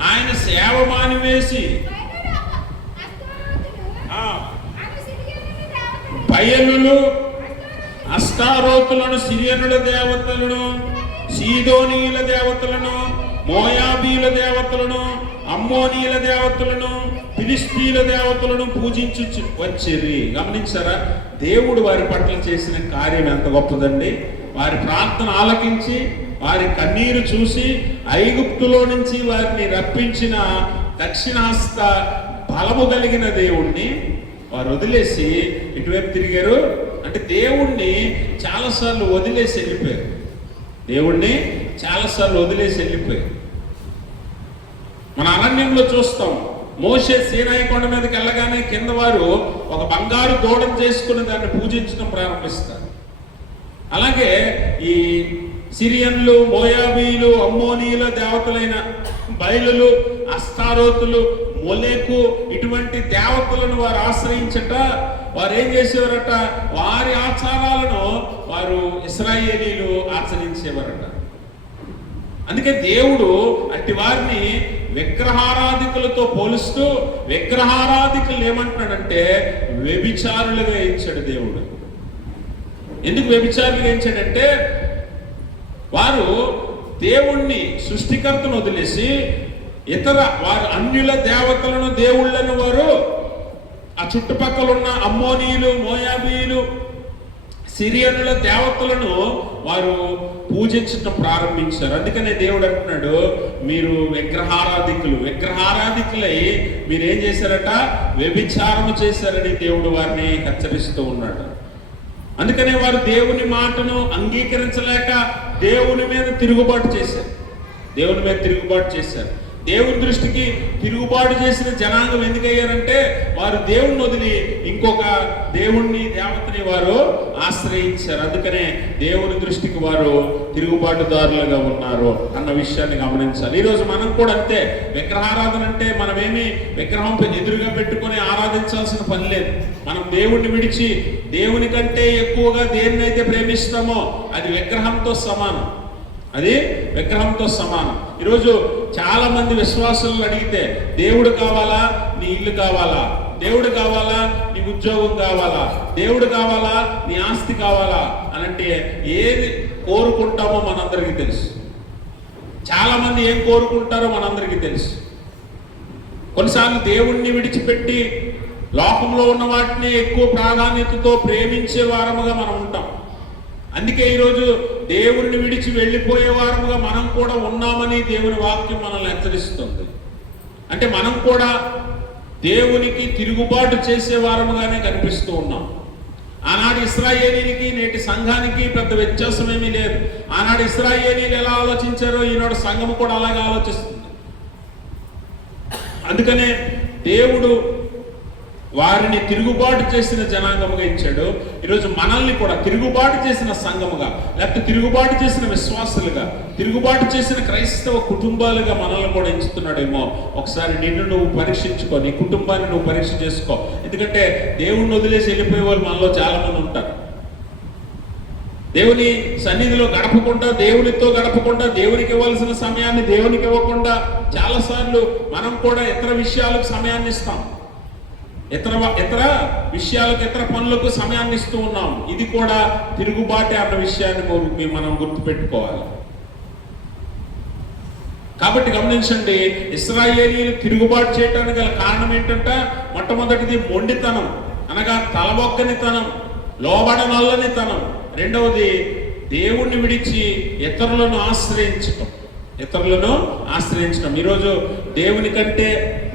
ఆయన సేవ మానివేసి బయలులు, అష్టారోతులను, సిరియనుల దేవతలను, సీదోనీయుల దేవతలను, మోయాబీల దేవతలను, అమ్మోనీయుల దేవతలను, ఫిలిష్తీయుల దేవతలను పూజించు వచ్చిర్రి. గమనించారా, దేవుడు వారి పట్ల చేసిన కార్యం ఎంత గొప్పదండి. వారి ప్రార్థన ఆలకించి, వారి కన్నీరు చూసి, ఐగుప్తులో నుంచి వారిని రప్పించిన దక్షిణాస్త బలము కలిగిన దేవుణ్ణి వారు వదిలేసి ఇటువైపు తిరిగారు. అంటే దేవుణ్ణి చాలాసార్లు వదిలేసి వెళ్ళిపోయారు. మన అరణ్యంలో చూస్తాం, మోషే సీనాయి కొండ మీదకి వెళ్ళగానే కింద వారు ఒక బంగారు దూడను చేసుకుని దాన్ని పూజించడం ప్రారంభిస్తారు. అలాగే ఈ సిరియన్లు, మోయాబీలు, అమ్మోనీయుల దేవతలైన బయలులు, అస్తారోతులు, మొలెకు ఇటువంటి దేవతలను వారు ఆశ్రయించట, వారు ఏం చేసేవారట, వారి ఆచారాలను వారు ఇశ్రాయేలీలు ఆచరించేవారట. అందుకే దేవుడు అట్టి వారిని విగ్రహారాధికులతో పోలుస్తూ, విగ్రహారాధికులు ఏమంటున్నాడంటే వ్యభిచారులుగా ఎంచాడు దేవుడు. ఎందుకు వ్యభిచారులుగా ఎంచాడంటే, వారు దేవుణ్ణి సృష్టికర్తను వదిలేసి ఇతర వారు అన్యుల దేవతలను దేవుళ్ళను వారు ఆ చుట్టుపక్కల ఉన్న అమ్మోనీయులు, మోయాబీయులు, సిరియనుల దేవతలను వారు పూజించడం ప్రారంభించారు. అందుకనే దేవుడు అంటున్నాడు, మీరు విగ్రహారాధికులై మీరేం చేశారట, వ్యభిచారము చేశారని దేవుడు వారిని హెచ్చరిస్తూ ఉన్నాడు. అందుకనే వారు దేవుని మాటను అంగీకరించలేక దేవుని మీద తిరుగుబాటు చేశారు. దేవుని దృష్టికి తిరుగుబాటు చేసిన జనాంగం ఎందుకయ్యారంటే, వారు దేవుణ్ణి వదిలి ఇంకొక దేవుణ్ణి, దేవతని వారు ఆశ్రయించారు. అందుకనే దేవుని దృష్టికి వారు తిరుగుబాటుదారులుగా ఉన్నారు అన్న విషయాన్ని గమనించాలి. ఈరోజు మనం కూడా అంతే. విగ్రహారాధన అంటే మనమేమి విగ్రహం ఎదురుగా పెట్టుకొని ఆరాధించాల్సిన పని లేదు. మనం దేవుణ్ణి విడిచి దేవుని కంటే ఎక్కువగా దేన్నైతే ప్రేమిస్తామో అది విగ్రహంతో సమానం. ఈరోజు చాలా మంది విశ్వాసులను అడిగితే, దేవుడు కావాలా, నీ ఇల్లు కావాలా, దేవుడు కావాలా, నీ ఉద్యోగం కావాలా, దేవుడు కావాలా, నీ ఆస్తి కావాలా అని అంటే ఏది కోరుకుంటామో మనందరికీ తెలుసు. చాలా మంది ఏం కోరుకుంటారో మనందరికీ తెలుసు. కొన్నిసార్లు దేవుణ్ణి విడిచిపెట్టి లోకంలో ఉన్న వాటిని ఎక్కువ ప్రాధాన్యతతో ప్రేమించే వారముగా మనం ఉంటాం. అందుకే ఈరోజు దేవుణ్ణి విడిచి వెళ్ళిపోయే వారముగా మనం కూడా ఉన్నామని దేవుని వాక్యం మనల్ని హెచ్చరిస్తుంది. అంటే మనం కూడా దేవునికి తిరుగుబాటు చేసే వారముగానే కనిపిస్తూ ఉన్నాం. ఆనాడు ఇశ్రాయేలీనికి నేటి సంఘానికి పెద్ద వ్యత్యాసం ఏమీ లేదు. ఆనాడు ఇశ్రాయేలీలు ఎలా ఆలోచించారో ఈనాడు సంఘము కూడా అలాగే ఆలోచిస్తుంది. అందుకనే దేవుడు వారిని తిరుగుబాటు చేసిన జనాంగముగా ఇచ్చాడు. ఈరోజు మనల్ని కూడా తిరుగుబాటు చేసిన సంఘముగా, లేకపోతే తిరుగుబాటు చేసిన విశ్వాసులుగా, తిరుగుబాటు చేసిన క్రైస్తవ కుటుంబాలుగా మనల్ని కూడా ఎంచుతున్నాడేమో. ఒకసారి నిన్ను నువ్వు పరీక్షించుకో, నీ కుటుంబాన్ని నువ్వు పరీక్ష చేసుకో. ఎందుకంటే దేవుణ్ణి వదిలేసి వెళ్ళిపోయే వాళ్ళు మనలో చాలా మంది ఉంటారు. దేవుని సన్నిధిలో గడపకుండా, దేవునితో గడపకుండా, దేవునికి ఇవ్వాల్సిన సమయాన్ని దేవునికి ఇవ్వకుండా చాలాసార్లు మనం కూడా ఇతర విషయాలకు సమయాన్ని ఇస్తాం. ఇతర విషయాలకు, ఇతర పనులకు సమయాన్ని ఇస్తూ ఉన్నాం. ఇది కూడా తిరుగుబాటే అన్న విషయాన్ని మనం గుర్తుపెట్టుకోవాలి. కాబట్టి గమనించండి, ఇశ్రాయేలీయులు తిరుగుబాటు చేయడానికి గల కారణం ఏంటంటే, మొట్టమొదటిది మొండితనం, అనగా తలబొక్కనితనం, లోబడనొల్లనితనం. రెండవది దేవుణ్ణి విడిచి ఇతరులను ఆశ్రయించటం. ఈరోజు దేవుని కంటే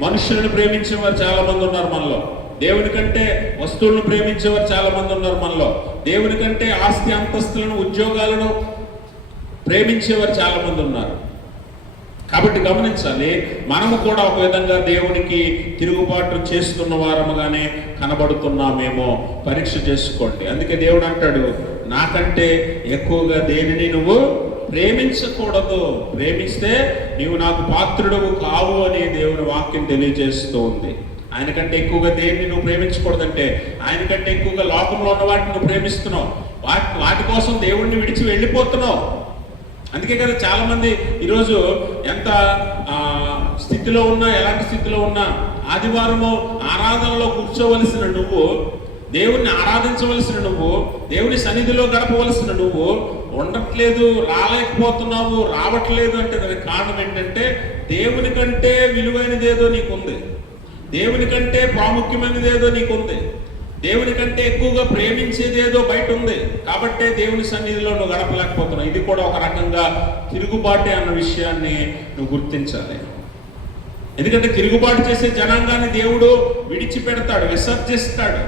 మనుషులను ప్రేమించేవారు చాలా మంది ఉన్నారు మనలో. దేవుని కంటే వస్తువులను ప్రేమించేవారు చాలా మంది ఉన్నారు మనలో. దేవుని కంటే ఆస్తి అంతస్తులను, ఉద్యోగాలను ప్రేమించేవారు చాలా మంది ఉన్నారు. కాబట్టి గమనించాలి, మనము కూడా ఒక విధంగా దేవునికి తిరుగుబాటు చేస్తున్న వారముగానే కనబడుతున్నామేమో పరీక్ష చేసుకోండి. అందుకే దేవుడు అంటాడు, నాకంటే ఎక్కువగా దేనిని నువ్వు ప్రేమించకూడదు, ప్రేమిస్తే నీవు నాకు పాత్రుడవు కావు అని దేవుని వాక్యం తెలియజేస్తూ ఉంది. ఆయన కంటే ఎక్కువగా దేన్ని నువ్వు ప్రేమించకూడదంటే, ఆయన కంటే ఎక్కువగా లోకంలో ఉన్న వాటిని నువ్వు ప్రేమిస్తున్నావు, వాటి కోసం దేవుణ్ణి విడిచి వెళ్ళిపోతున్నావు. అందుకే కదా చాలా మంది ఈరోజు ఎంత స్థితిలో ఉన్నా, ఎలాంటి స్థితిలో ఉన్నా, ఆదివారము ఆరాధనలో కూర్చోవలసిన నువ్వు, దేవుణ్ణి ఆరాధించవలసిన నువ్వు, దేవుని సన్నిధిలో గడపవలసిన నువ్వు ఉండట్లేదు, రాలేకపోతున్నావు, రావట్లేదు అంటే దానికి కారణం ఏంటంటే, దేవుని కంటే విలువైనదేదో నీకుంది, దేవుని కంటే ప్రాముఖ్యమైనదేదో నీకుంది, దేవుని కంటే ఎక్కువగా ప్రేమించేదేదో బయట ఉంది. కాబట్టే దేవుని సన్నిధిలో నువ్వు గడపలేకపోతున్నావు. ఇది కూడా ఒక రకంగా తిరుగుబాటే అన్న విషయాన్ని నువ్వు గుర్తించాలి. ఎందుకంటే తిరుగుబాటు చేసే జనాంగాన్ని దేవుడు విడిచిపెడతాడు, విసర్జిస్తాడు.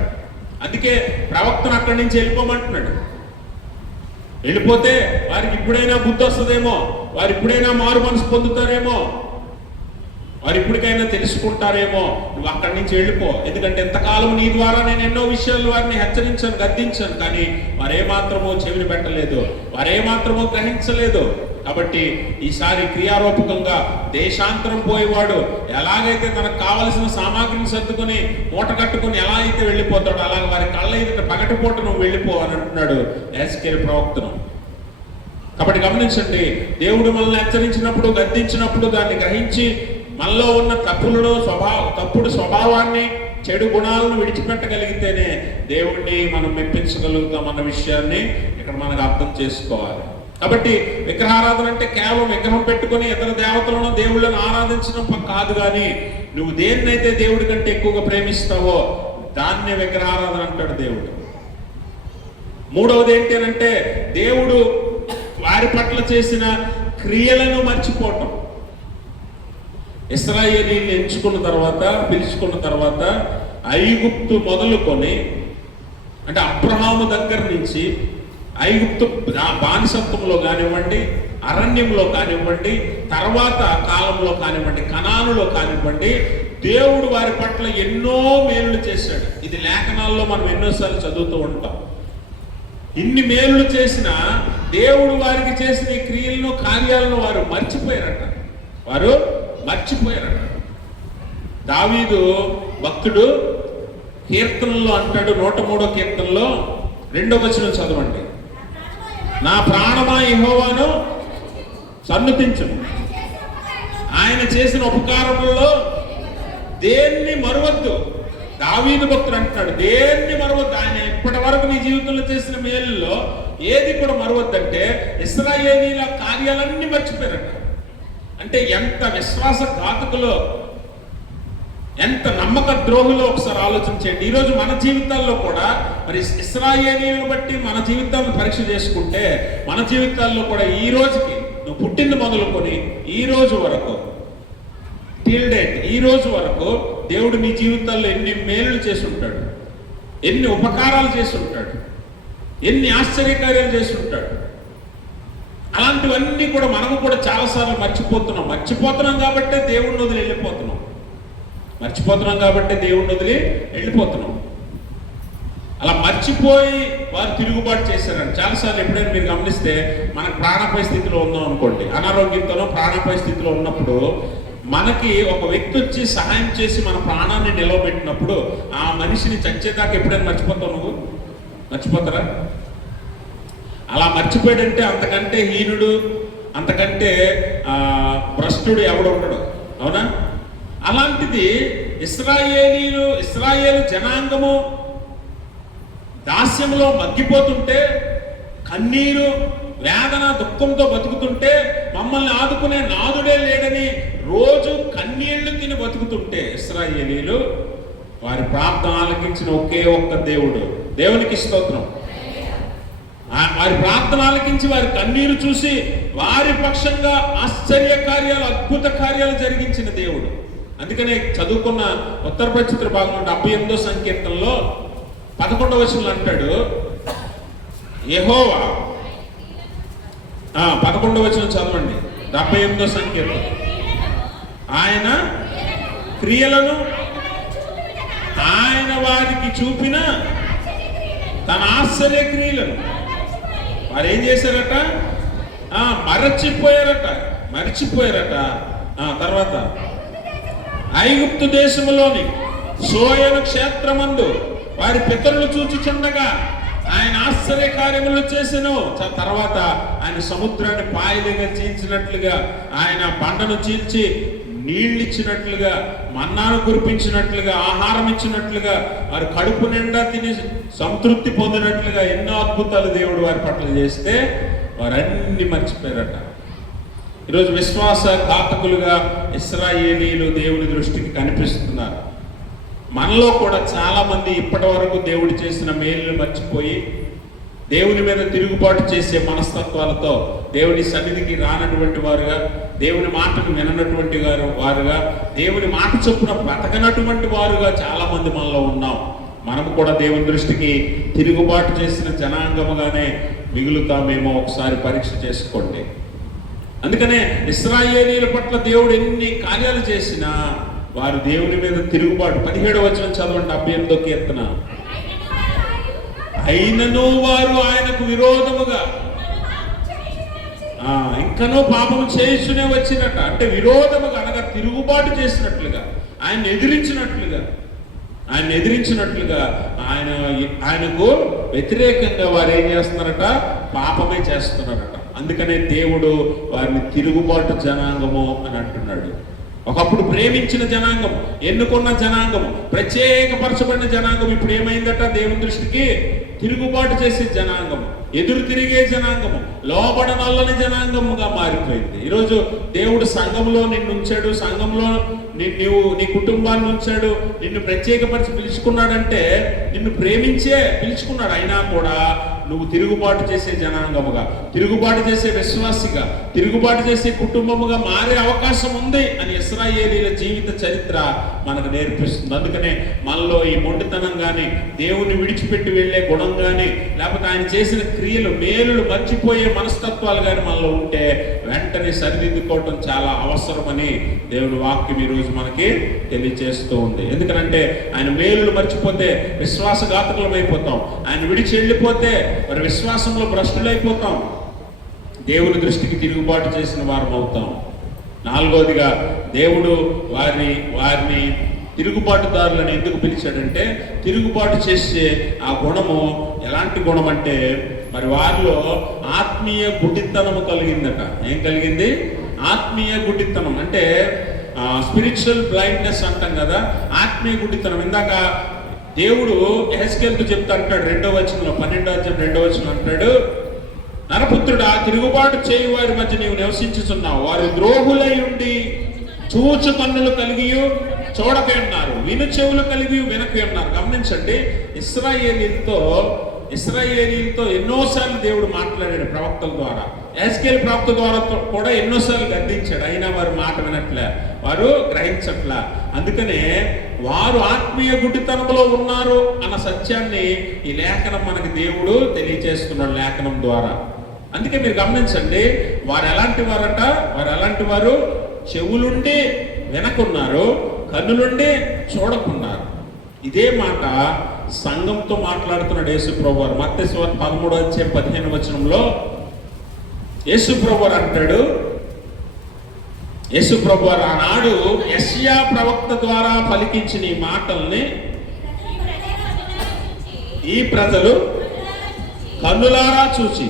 అందుకే ప్రవక్తను అక్కడి నుంచి వెళ్ళిపోమంటున్నాడు. వెళ్ళిపోతే వారికి ఇప్పుడైనా బుద్ధి వస్తుందేమో, వారు ఇప్పుడైనా మారు మనసు పొందుతారేమో, వారు ఇప్పటికైనా తెలుసుకుంటారేమో, నువ్వు అక్కడి నుంచి వెళ్ళిపో. ఎందుకంటే ఎంతకాలం నీ ద్వారా నేను ఎన్నో విషయాలు వారిని హెచ్చరించాను, గద్దించాను, కానీ వారేమాత్రమో చెవిని పెట్టలేదు, వారేమాత్రమో గ్రహించలేదు. కాబట్టి ఈసారి క్రియారూపకంగా దేశాంతరం పోయేవాడు ఎలాగైతే తనకు కావలసిన సామాగ్రిని సర్దుకొని మూట కట్టుకుని ఎలా అయితే వెళ్ళిపోతాడో, అలాగే వారి కళ్ళ ఎదుట పగటిపూట నువ్వు వెళ్ళిపో అని అంటున్నాడు ఎహెజ్కేలు ప్రవక్తను. కాబట్టి గమనించండి, దేవుడు మనల్ని హెచ్చరించినప్పుడు, గద్దించినప్పుడు దాన్ని గ్రహించి మనలో ఉన్న తప్పుడు స్వభావాన్ని, చెడు గుణాలను విడిచిపెట్టగలిగితేనే దేవుణ్ణి మనం మెప్పించగలుగుతాం అన్న విషయాన్ని ఇక్కడ మనకు అర్థం చేసుకోవాలి. కాబట్టి విగ్రహారాధన అంటే కేవలం విగ్రహం పెట్టుకొని ఇతర దేవతలను దేవుళ్ళను ఆరాధించడం కాదు, కానీ నువ్వు దేన్నైతే దేవుడి కంటే ఎక్కువగా ప్రేమిస్తావో దాన్నే విగ్రహారాధన అంటాడు దేవుడు. మూడవది ఏంటి అంటే దేవుడు వారి పట్ల చేసిన క్రియలను మర్చిపోవటం. ఇశ్రాయేలీయులను ఎంచుకున్న తర్వాత, పిలుచుకున్న తర్వాత ఐగుప్తు మొదలుకొని, అంటే అబ్రహాము దగ్గర నుంచి ఐగుప్తు బానిసత్వంలో కానివ్వండి, అరణ్యంలో కానివ్వండి, తర్వాత కాలంలో కానివ్వండి, కనానులో కానివ్వండి, దేవుడు వారి పట్ల ఎన్నో మేలులు చేశాడు. ఇది లేఖనాల్లో మనం ఎన్నోసార్లు చదువుతూ ఉంటాం. ఇన్ని మేలులు చేసిన దేవుడు వారికి చేసిన ఈ క్రియలను, కార్యాలను వారు మర్చిపోయారట. దావీదు భక్తుడు కీర్తనలో అంటాడు, 103వ కీర్తనలో 2వ వచనం చదవండి. నా ప్రాణమా యెహోవాను సన్నుతించు, ఆయన చేసిన ఉపకారములలో దేన్ని మరువద్దు. దావీదు భక్తుడు అంటున్నాడు, దేన్ని మరవద్దు. ఆయన ఇప్పటి వరకు నీ జీవితంలో చేసిన మేలుల్లో ఏది కూడా మరవద్దంటే ఇశ్రాయేలీయుల కార్యాలన్నీ మర్చిపోయారట. అంటే ఎంత విశ్వాసఘాతకులో, ఎంత నమ్మక ద్రోహులో ఒకసారి ఆలోచించండి. ఈరోజు మన జీవితాల్లో కూడా మరి ఇశ్రాయేలీయులను బట్టి మన జీవితాలను పరీక్ష చేసుకుంటే మన జీవితాల్లో కూడా ఈ రోజుకి, నువ్వు పుట్టింది మొదలుకొని ఈ రోజు వరకు, టిల్ డేట్, ఈ రోజు వరకు దేవుడు నీ జీవితాల్లో ఎన్ని మేలులు చేసి ఉంటాడు, ఎన్ని ఉపకారాలు చేసి ఉంటాడు, ఎన్ని ఆశ్చర్యకార్యాలు చేసి ఉంటాడు. అలాంటివన్నీ కూడా మనము కూడా చాలాసార్లు మర్చిపోతున్నాం కాబట్టే దేవుడిని వదిలి వెళ్ళిపోతున్నాం. అలా మర్చిపోయి వారు తిరుగుబాటు చేశారని చాలాసార్లు. ఎప్పుడైనా మీరు గమనిస్తే, మనకు ప్రాణాపాయ స్థితిలో ఉన్నాం అనుకోండి, అనారోగ్యంతోనో ప్రాణాపాయ స్థితిలో ఉన్నప్పుడు మనకి ఒక వ్యక్తి వచ్చి సహాయం చేసి మన ప్రాణాన్ని నిలవబెట్టినప్పుడు ఆ మనిషిని చచ్చేదాకా ఎప్పుడైనా నువ్వు మర్చిపోతారా? అలా మర్చిపోయాడంటే అంతకంటే హీనుడు, అంతకంటే భ్రష్టుడు ఎవడు ఉండడు, అవునా? అలాంటిది ఇశ్రాయేలు జనాంగము దాస్యంలో మగ్గిపోతుంటే, కన్నీరు, వేదన, దుఃఖంతో బతుకుతుంటే, మమ్మల్ని ఆదుకునే నాదుడే లేడని రోజు కన్నీళ్లు తిని బతుకుతుంటే, ఇశ్రాయేలీయులు వారి ప్రార్థన ఆలకించిన ఒకే ఒక్క దేవుడు, దేవునికి స్తోత్రం. వారి ప్రార్థన ఆలకించి వారి కన్నీరు చూసి వారి పక్షంగా ఆశ్చర్య కార్యాలు, అద్భుత కార్యాలు జరిగించిన దేవుడు. అందుకనే చదువుకున్న ఉత్తర పరిచిత్ర భాగంలో 78వ సంకీర్తనలో 11వ వచనంలో అంటాడు, యెహోవా 11వ వచనం చదవండి, 78వ సంకీర్తన. ఆయన క్రియలను, ఆయన వారికి చూపిన తన ఆశ్చర్య క్రియలను వారు ఏం చేశారట? మరచిపోయారట. తర్వాత ఐగుప్తు దేశములోని సోయను క్షేత్రమందు వారి పితరులు చూచుచుండగా ఆయన ఆశ్చర్య కార్యములు చేసెను. తర్వాత ఆయన సముద్రాన్ని పాయలుగా చీల్చినట్లుగా, ఆయన బండను చీల్చి నీళ్ళిచ్చినట్లుగా, మన్నాను కురిపించినట్లుగా, ఆహారం ఇచ్చినట్లుగా, వారి కడుపు నిండా తిని సంతృప్తి పొందినట్లుగా ఎన్నో అద్భుతాలు దేవుడు వారి పట్ల చేస్తే వారన్నీ మర్చిపోయారట. ఈరోజు విశ్వాసఘాతకులుగా ఇశ్రాయేలీయులు దేవుని దృష్టికి కనిపిస్తున్నారు. మనలో కూడా చాలా మంది ఇప్పటి వరకు దేవుడు చేసిన మేలును మర్చిపోయి దేవుని మీద తిరుగుబాటు చేసే మనస్తత్వాలతో దేవుని సన్నిధికి రానటువంటి వారుగా, దేవుని మాటను విననటువంటి వారుగా, దేవుని మాట చొప్పున బ్రతకనటువంటి వారుగా చాలా మంది మనలో ఉన్నాం. మనము కూడా దేవుని దృష్టికి తిరుగుబాటు చేసిన జనాంగముగానే మిగులుతామేమో ఒకసారి పరీక్ష చేసుకోండి. అందుకనే ఇశ్రాయేలీయుల పట్ల దేవుడు ఎన్ని కార్యాలు చేసినా వారు దేవుని మీద తిరుగుబాటు. 17వ వచనం చదవండి, 78వ కీర్తన. అయినను వారు ఆయనకు విరోధముగా ఇంకనూ పాపము చేయుచునే వచ్చినట్ట. అంటే విరోధముగా అనగా తిరుగుబాటు చేసినట్లుగా, ఆయన ఎదిరించినట్లుగా ఆయనకు వ్యతిరేకంగా వారు ఏం చేస్తున్నారట? పాపమే చేస్తున్నారట. అందుకనే దేవుడు వారిని తిరుగుబాటు జనాంగము అని అంటున్నాడు. ఒకప్పుడు ప్రేమించిన జనాంగం, ఎన్నుకున్న జనాంగం, ప్రత్యేకపరచబడిన జనాంగం ఇప్పుడు ఏమైందట? దేవుని దృష్టికి తిరుగుబాటు చేసే జనాంగం. ఎదురు తిరిగే జనాంగము, లోబడనల్లని జనాంగముగా మారిపోయింది. ఈరోజు దేవుడు సంఘంలో నిన్ను ఉంచాడు, సంఘంలో నీవు నీ కుటుంబాన్ని ఉంచాడు, నిన్ను ప్రత్యేకపరిచి పిలుచుకున్నాడంటే నిన్ను ప్రేమించే పిలుచుకున్నాడు. అయినా కూడా నువ్వు తిరుగుబాటు చేసే జనాంగముగా, తిరుగుబాటు చేసే విశ్వాసిగా, తిరుగుబాటు చేసే కుటుంబముగా మారే అవకాశం ఉంది అని ఇశ్రాయేలీల జీవిత చరిత్ర మనకు నేర్పిస్తుంది. అందుకనే మనలో ఈ మొండితనం కానీ, దేవుని విడిచిపెట్టి వెళ్ళే గుణం కానీ, లేకపోతే ఆయన చేసిన క్రియలు మేలులు మర్చిపోయే మనస్తత్వాలు కానీ మనలో ఉంటే వెంటనే సరిదిద్దుకోవటం చాలా అవసరమని దేవుని వాక్యం ఈరోజు మనకి తెలియజేస్తూ ఉంది. ఎందుకంటే ఆయన మేలులు మర్చిపోతే విశ్వాసఘాతకులం అయిపోతాం, ఆయన విడిచి వెళ్ళిపోతే మరి విశ్వాసంలో భ్రష్టులైపోతాం, దేవుని దృష్టికి తిరుగుబాటు చేసిన వారం అవుతాం. నాలుగోదిగా దేవుడు వారిని తిరుగుబాటుదారులను ఎందుకు పిలిచాడంటే, తిరుగుబాటు చేసే ఆ గుణము ఎలాంటి గుణం అంటే మరి వారిలో ఆత్మీయ గుడ్డితనము కలిగిందట. ఏం కలిగింది? ఆత్మీయ గుడ్డితనం అంటే స్పిరిచువల్ బ్లైండ్నెస్ అంటాం కదా, ఆత్మీయ గుడ్డితనం. ఇందాక దేవుడు యెహెజ్కేలుతో చెప్తా అంటాడు 2వ వచనంలో, 12వ అధ్యాయం 2వ వచనం అంటాడు, నరపుత్రుడా, తిరుగుబాటు చేయు వారి మధ్య నీవు నివసించుచున్నావు. వారు ద్రోహులై ఉండి చూచు కన్నులు కలిగి చూడక ఉన్నారు, విను చెవులు కలిగి వినక ఉన్నారు. గమనించండి, ఇశ్రాయేలీలతో ఎన్నోసార్లు దేవుడు మాట్లాడాడు ప్రవక్తల ద్వారా. యెహెజ్కేలు ప్రవక్త ద్వారా కూడా ఎన్నోసార్లు గద్దించాడు. అయినా వారు మాట వినట్లే, వారు గ్రహించట్లే. అందుకనే వారు ఆత్మీయ గుడ్డితనంలో ఉన్నారు అన్న సత్యాన్ని ఈ లేఖనం మనకి దేవుడు తెలియజేస్తున్నాడు లేఖనం ద్వారా. అందుకే మీరు గమనించండి, వారు ఎలాంటి వారు చెవులుండి వినకున్నారు, కన్నులుండి చూడకున్నారు. ఇదే మాట సంఘంతో మాట్లాడుతున్నాడు యేసు ప్రభువారు. మత్తయి సువార్త 13వ అధ్యాయం 15వ వచనంలో యేసు ప్రభువారు అంటాడు, యేసు ప్రభువారు ఆనాడు యెషయా ప్రవక్త ద్వారా పలికించిన ఈ మాటల్ని ఈ ప్రజలు కన్నులారా చూచి,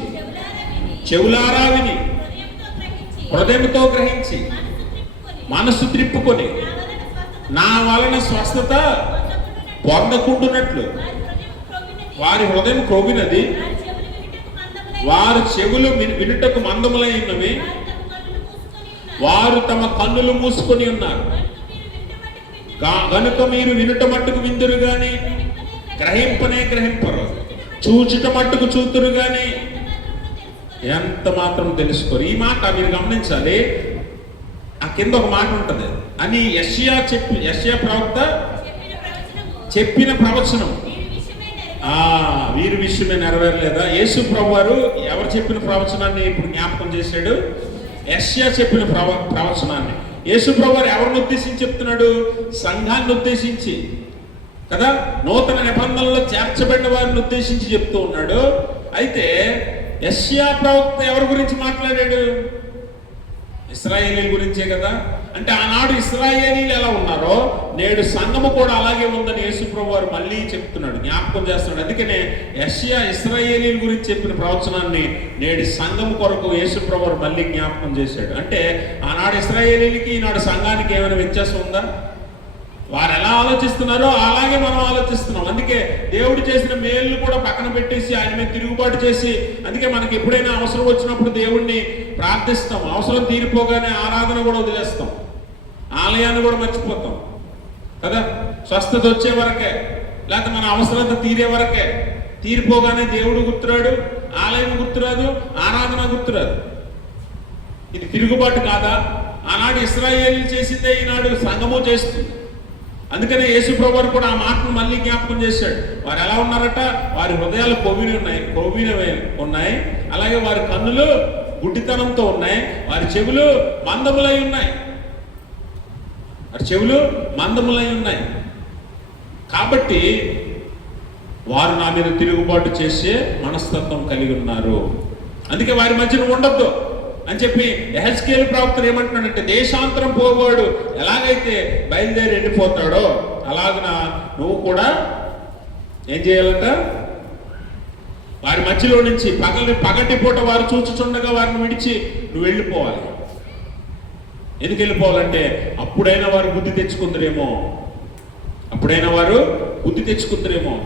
చెవులారా విని, హృదయంతో గ్రహించి, మనసు త్రిప్పుకొని నా వలన స్వస్థత పొందకుండునట్లు వారి హృదయం క్రొవ్వినది, వారి చెవులు వినుటకు మందములై ఉన్నవి, వారు తమ కన్నులు మూసుకొని ఉన్నారు. గనుక మీరు వినుట మట్టుకు విందురు గాని గ్రహింపరు, చూచుట మట్టుకు చూతురు గాని ఎంత మాత్రం తెలుసుకోరు. ఈ మాట మీరు గమనించాలి. ఆ కింద ఒక మాట ఉంటది అని యెషయా ప్రవక్త చెప్పిన ప్రవచనం వీరి విషయమే నెరవేరలేదా? యేసు ప్రభువారు ఎవరు చెప్పిన ప్రవచనాన్ని ఇప్పుడు జ్ఞాపకం చేశాడు? యెషయా చెప్పిన ప్రవచనాన్ని. యేసు ప్రభువారు ఎవరిని ఉద్దేశించి చెప్తున్నాడు? సంఘాన్ని ఉద్దేశించి కదా, నూతన నిబంధనలో చేర్చబడిన వారిని ఉద్దేశించి చెప్తూ ఉన్నాడు. అయితే యెషయా ప్రవక్త ఎవరి గురించి మాట్లాడాడు? ఇశ్రాయేలీల గురించే కదా. అంటే ఆనాడు ఇశ్రాయేలీలు ఎలా ఉన్నారో నేడు సంఘము కూడా అలాగే ఉందని యేసు ప్రభువారు మళ్ళీ చెప్తున్నాడు, జ్ఞాపకం చేస్తున్నాడు. అందుకనే యెషయా ఇశ్రాయేలీల గురించి చెప్పిన ప్రవచనాన్ని నేడు సంఘము కొరకు యేసు ప్రభువారు మళ్ళీ జ్ఞాపకం చేశాడు. అంటే ఆనాడు ఇశ్రాయేలీలకి ఈనాడు సంఘానికి ఏమైనా వ్యత్యాసం ఉందా? వారు ఎలా ఆలోచిస్తున్నారో అలాగే మనం ఆలోచిస్తున్నాం. అందుకే దేవుడు చేసిన మేలు కూడా పక్కన పెట్టేసి ఆయన మీద తిరుగుబాటు చేసి, అందుకే మనకి ఎప్పుడైనా అవసరం వచ్చినప్పుడు దేవుణ్ణి ప్రార్థిస్తాం, అవసరం తీరిపోగానే ఆరాధన కూడా వదిలేస్తాం, ఆలయాన్ని కూడా మర్చిపోతాం కదా. స్వస్థత వచ్చే వరకే, లేకపోతే మన అవసరత తీరే వరకే, తీరిపోగానే దేవుడు గుర్తురాడు, ఆలయం గుర్తురాదు, ఆరాధన గుర్తురాదు. ఇది తిరుగుబాటు కాదా? ఆనాడు ఇశ్రాయేలీలు చేసిందే ఈనాడు సంఘము చేస్తుంది. అందుకనే యేసు ప్రభువారు కూడా ఆ మాటను మళ్ళీ జ్ఞాపకం చేశాడు. వారు ఎలా ఉన్నారట? వారి హృదయాలు కొవ్వినవి ఉన్నాయి, అలాగే వారి కన్నులు గుడ్డితనంతో ఉన్నాయి, వారి చెవులు మందములై ఉన్నాయి. కాబట్టి వారు నా మీద తిరుగుబాటు చేసే మనస్తత్వం కలిగి ఉన్నారు. అందుకే వారి మధ్యన ఉండొద్దు అని చెప్పి యెహెజ్కేలు ప్రవక్త ఏమంటున్నాడంటే, దేశాంతరం పోవాడు ఎలాగైతే బయలుదేరి వెళ్ళిపోతాడో అలాగన నువ్వు కూడా ఏం చేయాలంట? వారి మధ్యలో నుంచి పగటి పూట వారు చూచుచుండగా వారిని విడిచి నువ్వు వెళ్ళిపోవాలి. ఎందుకు వెళ్ళిపోవాలంటే అప్పుడైనా వారు బుద్ధి తెచ్చుకుందరేమో.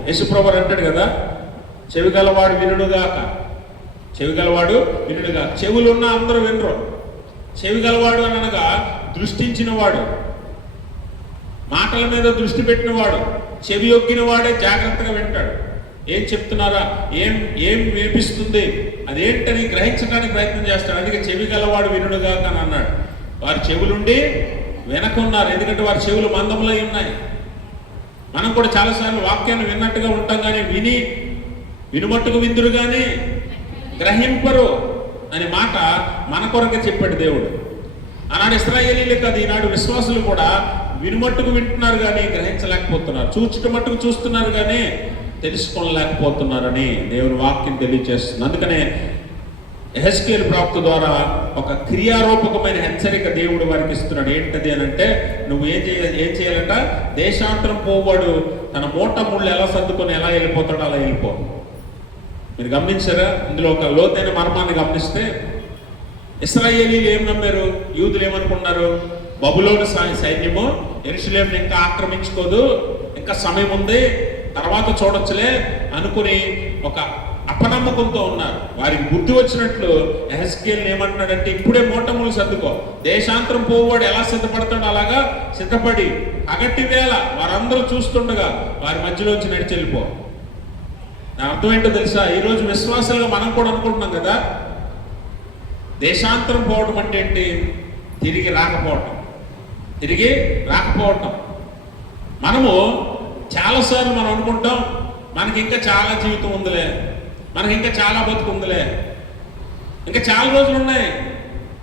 యేసుప్రభువారు అంటాడు కదా, చెవిగలవాడు వినుడుగాక, చెవి గలవాడు వినుడుగా. చెవులున్న అందరూ వినరు. చెవి గలవాడు అని అనగా దృష్టించిన వాడు, మాటల మీద దృష్టి పెట్టిన వాడు, చెవి యొగ్గిన వాడే జాగ్రత్తగా వింటాడు. ఏం చెప్తున్నారా, ఏం వినిపిస్తుంది, అదేంటని గ్రహించడానికి ప్రయత్నం చేస్తాడు. అందుకే చెవి గలవాడు వినుడుగా అని అన్నాడు. వారి చెవులుండి వెనకున్నారు, ఎందుకంటే వారి చెవులు మందములై ఉన్నాయి. మనం కూడా చాలాసార్లు వాక్యాన్ని విన్నట్టుగా ఉంటాం, కానీ వినుమట్టుకు విందురు కానీ గ్రహింపరు అనే మాట మన కొరకు చెప్పాడు దేవుడు. ఆనాడు ఇశ్రాయేలీలే కాదు, ఈనాడు విశ్వాసులు కూడా వినుమట్టుకు వింటున్నారు కానీ గ్రహించలేకపోతున్నారు, చూచుట మట్టుకు చూస్తున్నారు కానీ తెలుసుకోలేకపోతున్నారని దేవుని వాక్యం తెలియజేస్తుంది. అందుకనే యెహెజ్కేలు ప్రవక్త ద్వారా ఒక క్రియారూపకమైన హెచ్చరిక దేవుడు వారికి ఇస్తున్నాడు. ఏంటది అని అంటే, నువ్వు ఏం చేయాలంట, దేశాంతరం పోవాడు తన మూట ముళ్ళు ఎలా సర్దుకొని ఎలా వెళ్ళిపోతాడో అలా వెళ్ళిపో. మీరు గమనించారా? ఇందులో ఒక లోతైన మర్మాన్ని గమనిస్తే, ఇశ్రాయేలీలు ఏం నమ్మారు, యూదులు ఏమనుకున్నారు, బబులోను సైన్యము యెరూషలేమును ఇంకా ఆక్రమించుకోదు, ఇంకా సమయం ఉంది, తర్వాత చూడొచ్చులే అనుకుని ఒక అపనమ్మకంతో ఉన్నారు. వారికి బుద్ధి వచ్చినట్లు యెహెజ్కేలు ఏమంటున్నాడంటే, ఇప్పుడే మూటములు సర్దుకో, దేశాంతరం పోవాడు ఎలా సిద్ధపడతాడో అలాగా సిద్ధపడి పగటి వేళ వారందరూ చూస్తుండగా వారి మధ్యలోంచి నడిచి వెళ్ళిపో. నా అర్థం ఏంటో తెలుసా? ఈరోజు విశ్వాసాలుగా మనం కూడా అనుకుంటున్నాం కదా, దేశాంతరం పోవటం అంటే ఏంటి? తిరిగి రాకపోవటం. మనము చాలాసార్లు మనం అనుకుంటాం, మనకి ఇంకా చాలా జీవితం ఉందిలే, మనకి ఇంకా చాలా బతుకు ఉందిలే, ఇంకా చాలా రోజులు ఉన్నాయి,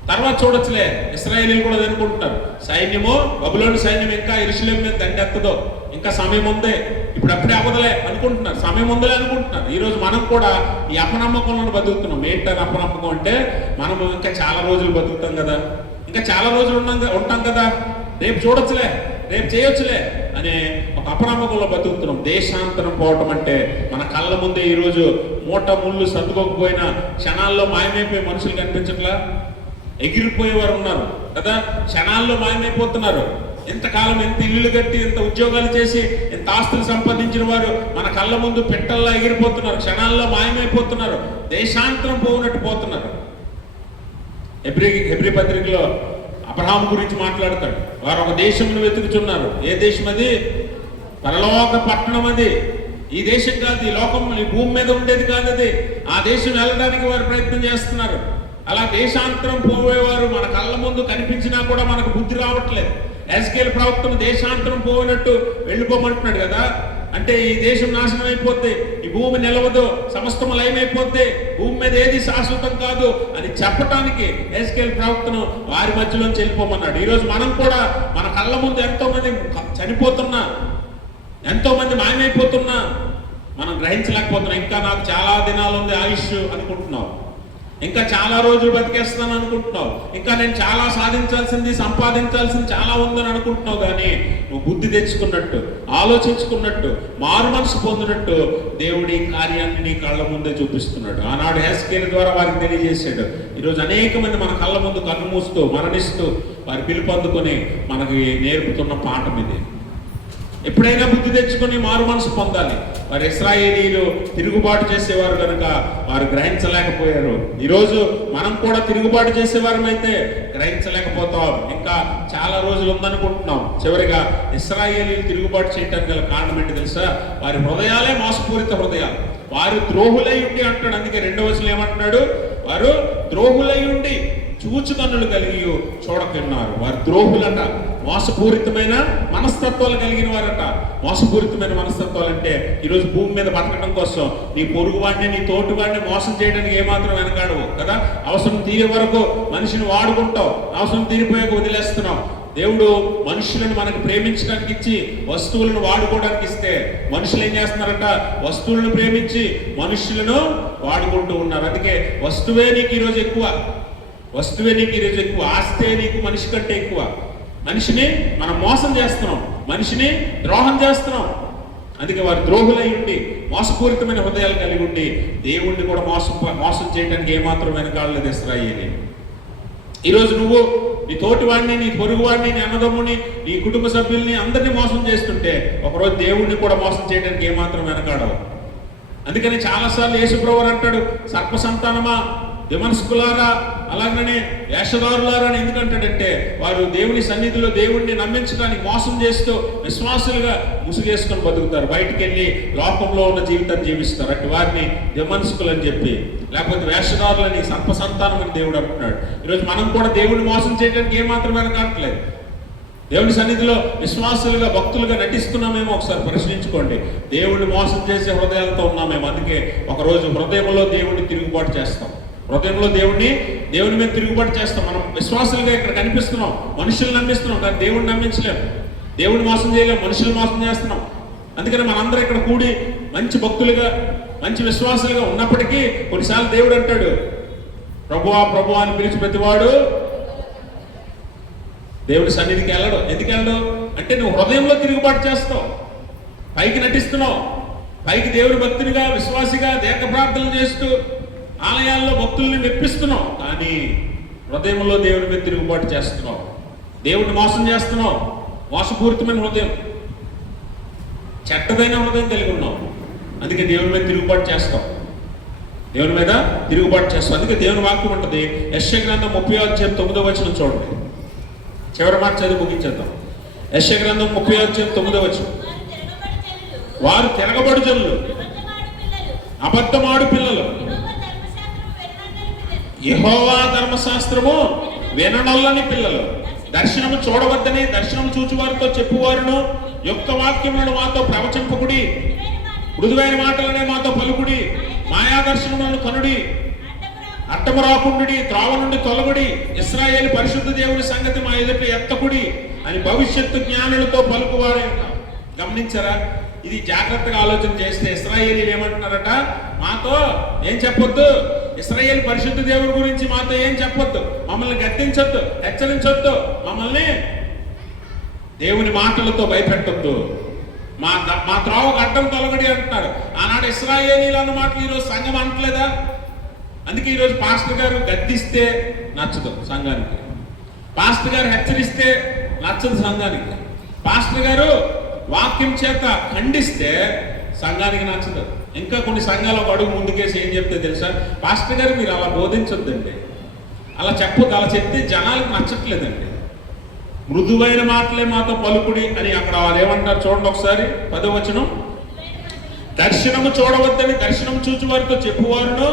తర్వాత చూడొచ్చులే. ఇశ్రాయేలీలు కూడా అనుకుంటున్నారు, సైన్యము బబులోను సైన్యం ఇంకా యెరూషలేము మీద దండెత్తదో, ఇంకా సమయం ఉందే, ఇప్పుడు అప్పుడే అవ్వదులే అనుకుంటున్నారు, సమయం ఉందిలే అనుకుంటున్నారు. ఈరోజు మనం కూడా ఈ అపనమ్మకంలో బతుకుతున్నాం. ఏంటని అపనమ్మకం అంటే, మనము ఇంకా చాలా రోజులు బతుకుతాం కదా, ఇంకా చాలా రోజులు ఉంటాం కదా, రేపు చూడొచ్చులే, రేపు చేయొచ్చులే అనే ఒక అపనమ్మకంలో బతుకుతున్నాం. దేశాంతరం పోవటం అంటే మన కళ్ళ ముందే ఈరోజు మూట ముళ్ళు సర్దుకోకపోయినా క్షణాల్లో మాయమైపోయే మనుషులు కనిపించట్లా, ఎగిరిపోయేవారు ఉన్నారు కదా, క్షణాల్లో మాయమైపోతున్నారు. ఎంతకాలం ఎంత ఇల్లులు కట్టి, ఎంత ఉద్యోగాలు చేసి, ఎంత ఆస్తులు సంపాదించిన వారు మన కళ్ళ ముందు పెట్టల్లా ఎగిరిపోతున్నారు, క్షణాల్లో మాయమైపోతున్నారు, దేశాంతరం పోనట్టు పోతున్నారు. హెబ్రీ పత్రికలో అబ్రహాం గురించి మాట్లాడతాడు. వారు ఒక దేశంను వెతుకుతున్నారు. ఏ దేశం అది? పరలోక పట్టణం అది. ఈ దేశం కాదు, ఈ లోకం, ఈ భూమి మీద ఉండేది కాదు అది. ఆ దేశం వెళ్ళడానికి వారు ప్రయత్నం చేస్తున్నారు. అలా దేశాంతరం పోయేవారు మన కళ్ళ ముందు కనిపించినా కూడా మనకు బుద్ధి రావట్లేదు. యెహెజ్కేలు ప్రవక్తను దేశాంతరం పోయినట్టు వెళ్ళిపోమంటున్నాడు కదా. అంటే ఈ దేశం నాశనం అయిపోతే, ఈ భూమి నిలవదు, సమస్తము లయమైపోతే, భూమి మీద ఏది శాశ్వతం కాదు అని చెప్పటానికి యెహెజ్కేలు ప్రవక్తను వారి మధ్యలోంచి వెళ్ళిపోమన్నాడు. ఈరోజు మనం కూడా మన కళ్ళ ముందు ఎంతో మంది చనిపోతున్నా, ఎంతో మంది మాయమైపోతున్నా మనం గ్రహించలేకపోతున్నాం. ఇంకా నాకు చాలా దినాలు ఉంది ఆయుష్ అనుకుంటున్నావు, ఇంకా చాలా రోజులు బతికేస్తాను అనుకుంటున్నావు, ఇంకా నేను చాలా సాధించాల్సింది, సంపాదించాల్సింది చాలా ఉందని అనుకుంటున్నావు. కానీ నువ్వు బుద్ధి తెచ్చుకున్నట్టు, ఆలోచించుకున్నట్టు, మారు మనసు పొందినట్టు దేవుడి కార్యాన్ని నీ కళ్ళ ముందే చూపిస్తున్నాడు. ఆనాడు యెహెజ్కేలు ద్వారా వారికి తెలియజేశాడు. ఈరోజు అనేక మంది మన కళ్ళ ముందు కన్ను మూస్తూ మరణిస్తూ వారి పిలుపు అందుకొని మనకి నేర్పుతున్న పాఠం ఇది. ఎప్పుడైనా బుద్ధి తెచ్చుకొని మారు మనసు పొందాలి. వారు ఇశ్రాయేలీలు తిరుగుబాటు చేసేవారు కనుక వారు గ్రహించలేకపోయారు. ఈరోజు మనం కూడా తిరుగుబాటు చేసేవారమైతే గ్రహించలేకపోతాం. ఇంకా చాలా రోజులు ఉందనుకుంటున్నాం. చివరిగా ఇశ్రాయేలీలు తిరుగుబాటు చేయడానికి గల కారణం ఏంటి తెలుసా? వారి హృదయాలే మోసపూరిత హృదయాలు. వారు ద్రోహులై ఉండి అంటాడు. అందుకే 2వ వచనం ఏమంటున్నాడు? వారు ద్రోహులై ఉండి చూచు కన్నులు కలిగి చూడకున్నారు. వారు ద్రోహులట, మోసపూరితమైన మనస్తత్వాలు కలిగిన వారట. మోసపూరితమైన మనస్తత్వాలు అంటే ఈరోజు భూమి మీద బతకడం కోసం నీ పొరుగువాడిని, నీ తోటివాడిని మోసం చేయడానికి ఏమాత్రం వెనకాడవు కదా. అవసరం తీరే వరకు మనిషిని వాడుకుంటావు, అవసరం తీరిపోయాక వదిలేస్తున్నావు. దేవుడు మనుషులను మనకు ప్రేమించడానికి ఇచ్చి వస్తువులను వాడుకోవడానికి ఇస్తే మనుషులు ఏం చేస్తున్నారట? వస్తువులను ప్రేమించి మనుషులను వాడుకుంటూ ఉన్నారు. అందుకే వస్తువే నీకు ఈరోజు ఎక్కువ, ఆస్తే నీకు మనిషి కంటే ఎక్కువ. మనిషిని మనం మోసం చేస్తున్నాం, మనిషిని ద్రోహం చేస్తున్నాం. అందుకే వారు ద్రోహులై ఉండి మోసపూరితమైన హృదయాలు కలిగి ఉండి దేవుణ్ణి కూడా మోసం చేయడానికి ఏమాత్రం వెనకాడలేదు ఇశ్రాయేలు. ఈరోజు నువ్వు నీ తోటివాడిని, నీ పొరుగువాడిని, నీ అన్నదమ్ముని, నీ కుటుంబ సభ్యుల్ని అందరినీ మోసం చేస్తుంటే ఒకరోజు దేవుణ్ణి కూడా మోసం చేయడానికి ఏమాత్రం వెనకాడవు. అందుకని చాలాసార్లు యేసుప్రభువు అంటాడు, సర్ప సంతానమా, విమర్శకులారా, అలాగనే వేషధారులారా అని ఎందుకంటాడంటే వారు దేవుని సన్నిధిలో దేవుణ్ణి నమ్మించడానికి మోసం చేస్తూ విశ్వాసులుగా ముసుగేసుకొని బతుకుతారు. బయటికి వెళ్ళి లోకంలో ఉన్న జీవితాన్ని జీవిస్తారు. అటు వారిని విమర్శకులు అని చెప్పి, లేకపోతే వేషధారులని, సర్ప సంతానం అని దేవుడు అంటున్నాడు. ఈరోజు మనం కూడా దేవుడిని మోసం చేయడానికి ఏమాత్రం వెనకాడట్లేదు. దేవుని సన్నిధిలో విశ్వాసులుగా, భక్తులుగా నటిస్తున్నామేమో ఒకసారి ప్రశ్నించుకోండి. దేవుడిని మోసం చేసే హృదయాలతో ఉన్నామేమో. అందుకే ఒకరోజు హృదయంలో దేవుడిని తిరుగుబాటు చేస్తాం. హృదయంలో దేవుని మీద తిరుగుబాటు చేస్తాం. మనం విశ్వాసులుగా ఇక్కడ కనిపిస్తున్నాం, మనుషులు నమ్మిస్తున్నాం, కానీ దేవుడిని నమ్మించలేము. దేవుడిని మోసం చేయలేము, మనుషులు మోసం చేస్తున్నాం. అందుకని మనందరం ఇక్కడ కూడి మంచి భక్తులుగా, మంచి విశ్వాసులుగా ఉన్నప్పటికీ కొన్నిసార్లు దేవుడు అంటాడు, ప్రభువా ప్రభువా అని పిలిచి ప్రతివాడు దేవుడి సన్నిధికి వెళ్ళడు. ఎందుకు వెళ్ళడు అంటే నువ్వు హృదయంలో తిరుగుబాటు చేస్తావు, పైకి నటిస్తున్నావు, పైకి దేవుడి భక్తునిగా, విశ్వాసిగా దేక ప్రార్థనలు చేస్తూ ఆలయాల్లో భక్తుల్ని మెప్పిస్తున్నావు, కానీ హృదయంలో దేవుడి మీద తిరుగుబాటు చేస్తున్నావు, దేవుడిని మోసం చేస్తున్నావు. మోసపూరితమైన హృదయం, చెడ్డదైన హృదయం కలిగి ఉన్నావు. అందుకే దేవుని మీద తిరుగుబాటు చేస్తావు, దేవుని మీద తిరుగుబాటు చేస్తావు. అందుకే దేవుని వాక్యం ఉంటుంది. యెషయా గ్రంథం 30:9 చూడండి. చివరి మాట చదివి ముగించేద్దాం. యెషయా గ్రంథం 30:9. వారు తిరగబడు జనులు, అబద్ధమాడు పిల్లలు, యెహోవా ధర్మశాస్త్రము విననొల్లని పిల్లలు, దర్శనము చూడవద్దని దర్శనము చూచువారితో చెప్పువారును, యుక్త వాక్యములను మాతో ప్రవచింపకుడి, మృదువైన మాటలనే మాతో పలుకుడి, మాయా దర్శనములను కనుడి, అడ్డము రాకుండుడి, త్రోవ నుండి తొలగుడి, ఇశ్రాయేలు పరిశుద్ధ దేవుని సంగతి మా ఎదుట ఎత్తకుడి అని భవిష్యత్తు జ్ఞానులతో పలుకువారు. గమనించారా? ఇది జాగ్రత్తగా ఆలోచన చేస్తే ఇశ్రాయేలీలు ఏమంటున్నారట, మాతో ఏం చెప్పొద్దు, ఇశ్రాయేలు పరిశుద్ధ దేవుని గురించి మాతో ఏం చెప్పొద్దు, మమ్మల్ని గద్దించొద్దు, హెచ్చరించొద్దు, మమ్మల్ని దేవుని మాటలతో భయపెట్టొద్దు, మా త్రోవకు అడ్డం తొలగడి అంటున్నారు. ఆనాడు ఇశ్రాయేలీలు అన్న మాటలు ఈరోజు సంఘం అనట్లేదా? అందుకే ఈరోజు పాస్టర్ గారు గద్దిస్తే నచ్చదు సంఘానికి, పాస్టర్ గారు హెచ్చరిస్తే నచ్చదు సంఘానికి, పాస్టర్ గారు వాక్యం చేత ఖండిస్తే సంఘానికి నచ్చదు. ఇంకా కొన్ని సంఘాలు ఒక అడుగు ముందుకేసి ఏం చెప్తే తెలుసా, పాస్టర్ గారు మీరు అలా బోధించొద్దండి, అలా చెప్పొద్దు, అలా చెప్తే జనాలకు నచ్చట్లేదండి, మృదువైన మాటలే మాతో పలుకుడి అని అక్కడ వాళ్ళు ఏమంటారు చూడండి ఒకసారి. 10వ వచనం, దర్శనము చూడవద్దని దర్శనం చూచువారితో చెప్పువారును,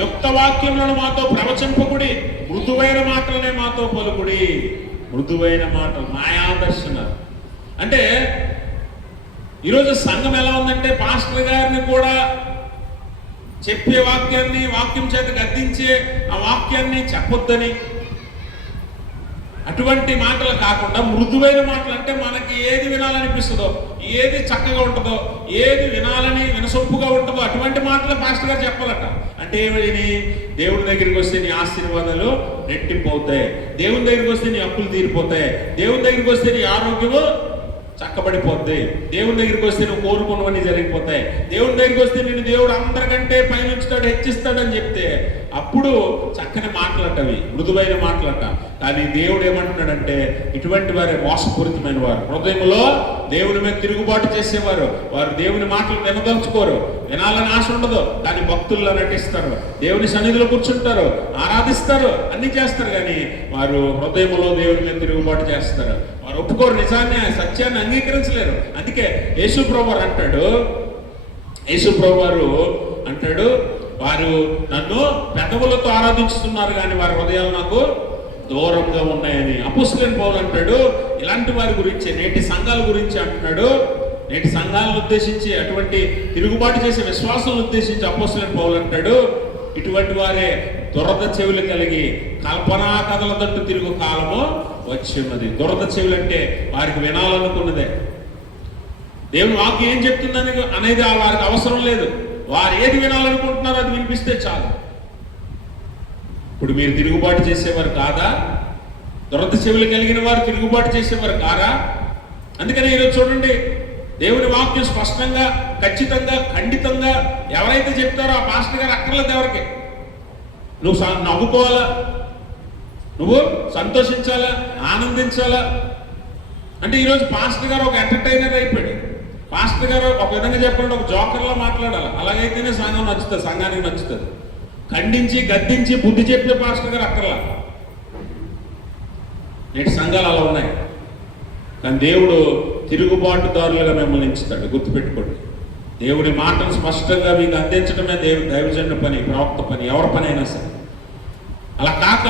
యుక్త వాక్యములను మాతో ప్రవచింపకుడి, మృదువైన మాటలనే మాతో పలుకుడి. మృదువైన మాటలు, మాయా దర్శనాలు. అంటే ఈరోజు సంఘం ఎలా ఉందంటే పాస్టర్ గారిని కూడా చెప్పే వాక్యాన్ని, వాక్యం చేత గద్దించే ఆ వాక్యాన్ని చెప్పొద్దని, అటువంటి మాటలు కాకుండా మృదువైన మాటలు, అంటే మనకి ఏది వినాలనిపిస్తుందో, ఏది చక్కగా ఉంటుందో, ఏది వినాలని వినసొంపుగా ఉంటుందో అటువంటి మాటలు పాస్టర్ గారు చెప్పాలట. అంటే ఏమని, దేవుడి దగ్గరికి వస్తే నీ ఆశీర్వాదాలు రెట్టింపు అవుతాయి, దేవుని దగ్గరికి వస్తే నీ అప్పులు తీరిపోతాయి, దేవుని దగ్గరికి వస్తే నీ ఆరోగ్యము చక్కబడిపోద్ది, దేవుని దగ్గరికి వస్తే నువ్వు కోరుకున్నవన్నీ జరిగిపోతాయి, దేవుని దగ్గరికి వస్తే నిన్ను దేవుడు అందరికంటే పైనుంచుతాడు, హెచ్చిస్తాడు అని చెప్తే అప్పుడు చక్కని మాటలంటవి, మృదువైన మాటలంట. కానీ దేవుడు ఏమంటున్నాడంటే ఇటువంటి వారే మోసపూరితమైన వారు, హృదయంలో దేవుని మీద తిరుగుబాటు చేసేవారు, వారు దేవుని మాటలు వినదలుచుకోరు, వినాలని ఆశ ఉండదు, కానీ భక్తుల్లో నటిస్తారు, దేవుని సన్నిధిలో కూర్చుంటారు, ఆరాధిస్తారు, అన్ని చేస్తారు, కానీ వారు హృదయంలో దేవుని మీద తిరుగుబాటు చేస్తారు. వారు ఒప్పుకోరు, నిజాన్ని, సత్యాన్ని అంగీకరించలేరు. అందుకే యేసుప్రభువు అంటాడు, యేసుప్రభువు అంటాడు, వారు నన్ను పెదవులతో ఆరాధించుతున్నారు కానీ వారి హృదయాలు నాకు దూరంగా ఉన్నాయని. అపోస్తలుడైన పౌలు అంటాడు ఇలాంటి వారి గురించి, నేటి సంఘాల గురించి అంటున్నాడు. నేటి సంఘాలను ఉద్దేశించి, అటువంటి తిరుగుబాటు చేసే విశ్వాసాలను ఉద్దేశించి అపోస్తలుడైన పౌలు అంటాడు, ఇటువంటి వారే దురద చెవులు కలిగి కల్పనా కథల తట్టు తిరుగు కాలము వచ్చి ఉన్నది. దురద చెవులు అంటే వారికి వినాలనుకున్నదే, దేవుని వాక్యం ఏం చెప్తుందని అనేది వారికి అవసరం లేదు, వారు ఏది వినాలనుకుంటున్నారో అది వినిపిస్తే చాలు. ఇప్పుడు మీరు తిరుగుబాటు చేసేవారు కాదా? దురద చెవులు కలిగిన వారు తిరుగుబాటు చేసేవారు కారా? అందుకని ఈరోజు చూడండి, దేవుని వాక్యం స్పష్టంగా, ఖచ్చితంగా, ఖండితంగా ఎవరైతే చెప్తారో ఆ పాస్టర్ గారు అక్కర్లేదు ఎవరికి. నువ్వు నవ్వుకోవాలా, నువ్వు సంతోషించాలా, ఆనందించాలా. అంటే ఈరోజు పాస్టర్ గారు ఒక ఎంటర్టైనర్ అయిపోయాడు. పాస్టర్ పాస్టర్ గారు ఒక విధంగా చెప్పండి, ఒక జోకర్లో మాట్లాడాలి. అలాగైతేనే సంఘం నచ్చుతుంది, సంఘానికి నచ్చుతుంది. ఖండించి గద్దించి బుద్ధి చెప్పే పాస్టర్ గారు అక్కర్లా. నేటి సంఘాలు అలా ఉన్నాయి. కానీ దేవుడు తిరుగుబాటుదారులుగా మిమ్మల్ని ఎంచుతాడు. గుర్తుపెట్టుకోండి, దేవుడి మాటను స్పష్టంగా మీకు అందించడమే దైవజనుడి పని, ప్రవక్త పని, ఎవరి పని అయినా సరే. అలా కాక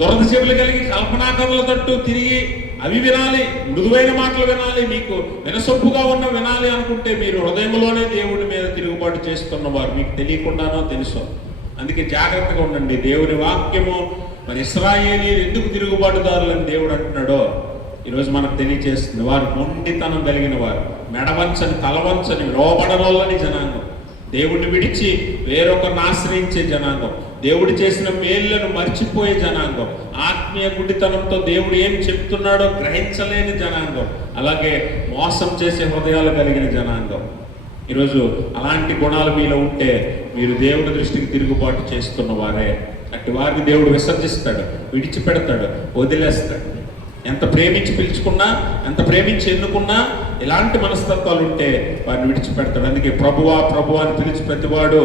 దురద చెవులు కలిగి కల్పనా కథల తట్టు తిరిగి అవి వినాలి, మృదువైన మాటలు వినాలి, మీకు వినసొప్పుగా ఉన్న వినాలి అనుకుంటే మీరు హృదయంలోనే దేవుడి మీద తిరుగుబాటు చేస్తున్నవారు, మీకు తెలియకుండానో తెలుసో. అందుకే జాగ్రత్తగా ఉండండి. దేవుని వాక్యము మరి ఇశ్రాయేలీయులు ఎందుకు తిరుగుబాటుదారులని దేవుడు అంటున్నాడో ఈరోజు మనకు తెలియజేస్తుంది. వారు మొండితనం కలిగిన వారు, మెడవంచని తలవంచని లోబడనోళ్ళని జనాంగం, దేవుడిని విడిచి వేరొకరిని ఆశ్రయించే జనాంగం, దేవుడు చేసిన మేళ్లను మర్చిపోయే జనాంగం, ఆత్మీయ గుడ్డితనంతో దేవుడు ఏం చెప్తున్నాడో గ్రహించలేని జనాంగం, అలాగే మోసం చేసే హృదయాలు కలిగిన జనాంగం. ఈరోజు అలాంటి గుణాలు మీలో ఉంటే మీరు దేవుడి దృష్టికి తిరుగుబాటు చేస్తున్న వారే. అట్టి వారిని దేవుడు విసర్జిస్తాడు, విడిచిపెడతాడు, వదిలేస్తాడు. ఎంత ప్రేమించి పిలుచుకున్నా, ఎంత ప్రేమించి ఎన్నుకున్నా ఇలాంటి మనస్తత్వాలు ఉంటే వారిని విడిచిపెడతాడు. అందుకే ప్రభువా ప్రభువా అని పిలిచి ప్రతివాడు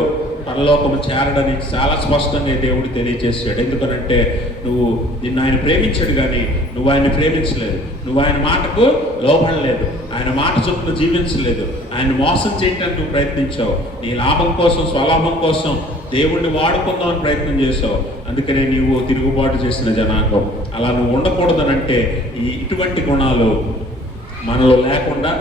పరలోకము చేరడని చాలా స్పష్టంగా దేవుడు తెలియజేశాడు. ఎందుకనంటే నువ్వు నిన్ను ఆయన ప్రేమించాడు, కానీ నువ్వు ఆయన ప్రేమించలేదు, నువ్వు ఆయన మాటకు లోబడలేదు, ఆయన మాట చొప్పున జీవించలేదు, ఆయన మోసం చేయడానికి నువ్వు ప్రయత్నించావు, నీ లాభం కోసం స్వలాభం కోసం దేవుణ్ణి వాడుకుందామని ప్రయత్నం చేసావు. అందుకనే నీవు తిరుగుబాటు చేసిన జనాంగం. అలా నువ్వు ఉండకూడదనంటే ఇటువంటి గుణాలు మనలో లేకుండా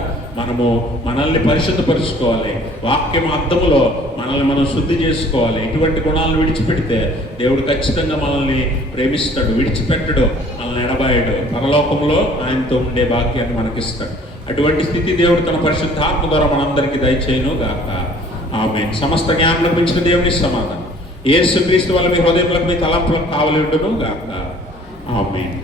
మనల్ని పరిశుద్ధపరుచుకోవాలి. వాక్యం అర్థములో మనల్ని మనం శుద్ధి చేసుకోవాలి. ఇటువంటి గుణాలను విడిచిపెడితే దేవుడు ఖచ్చితంగా మనల్ని ప్రేమిస్తాడు, విడిచిపెట్టడు, మనల్ని ఎడబాయడు, పరలోకంలో ఆయనతో ఉండే భాగ్యాన్ని మనకిస్తాడు. అటువంటి స్థితి దేవుడు తన పరిశుద్ధాత్మ ద్వారా మనందరికీ దయచేయును గాక. ఆమేన్. సమస్త జ్ఞానం పెంచిన దేవుని సమాధానం యేసుక్రీస్తు వల్ల మీ హృదయములకు మీ తలంపులకు కావలి ఉండును గాక. ఆమేన్.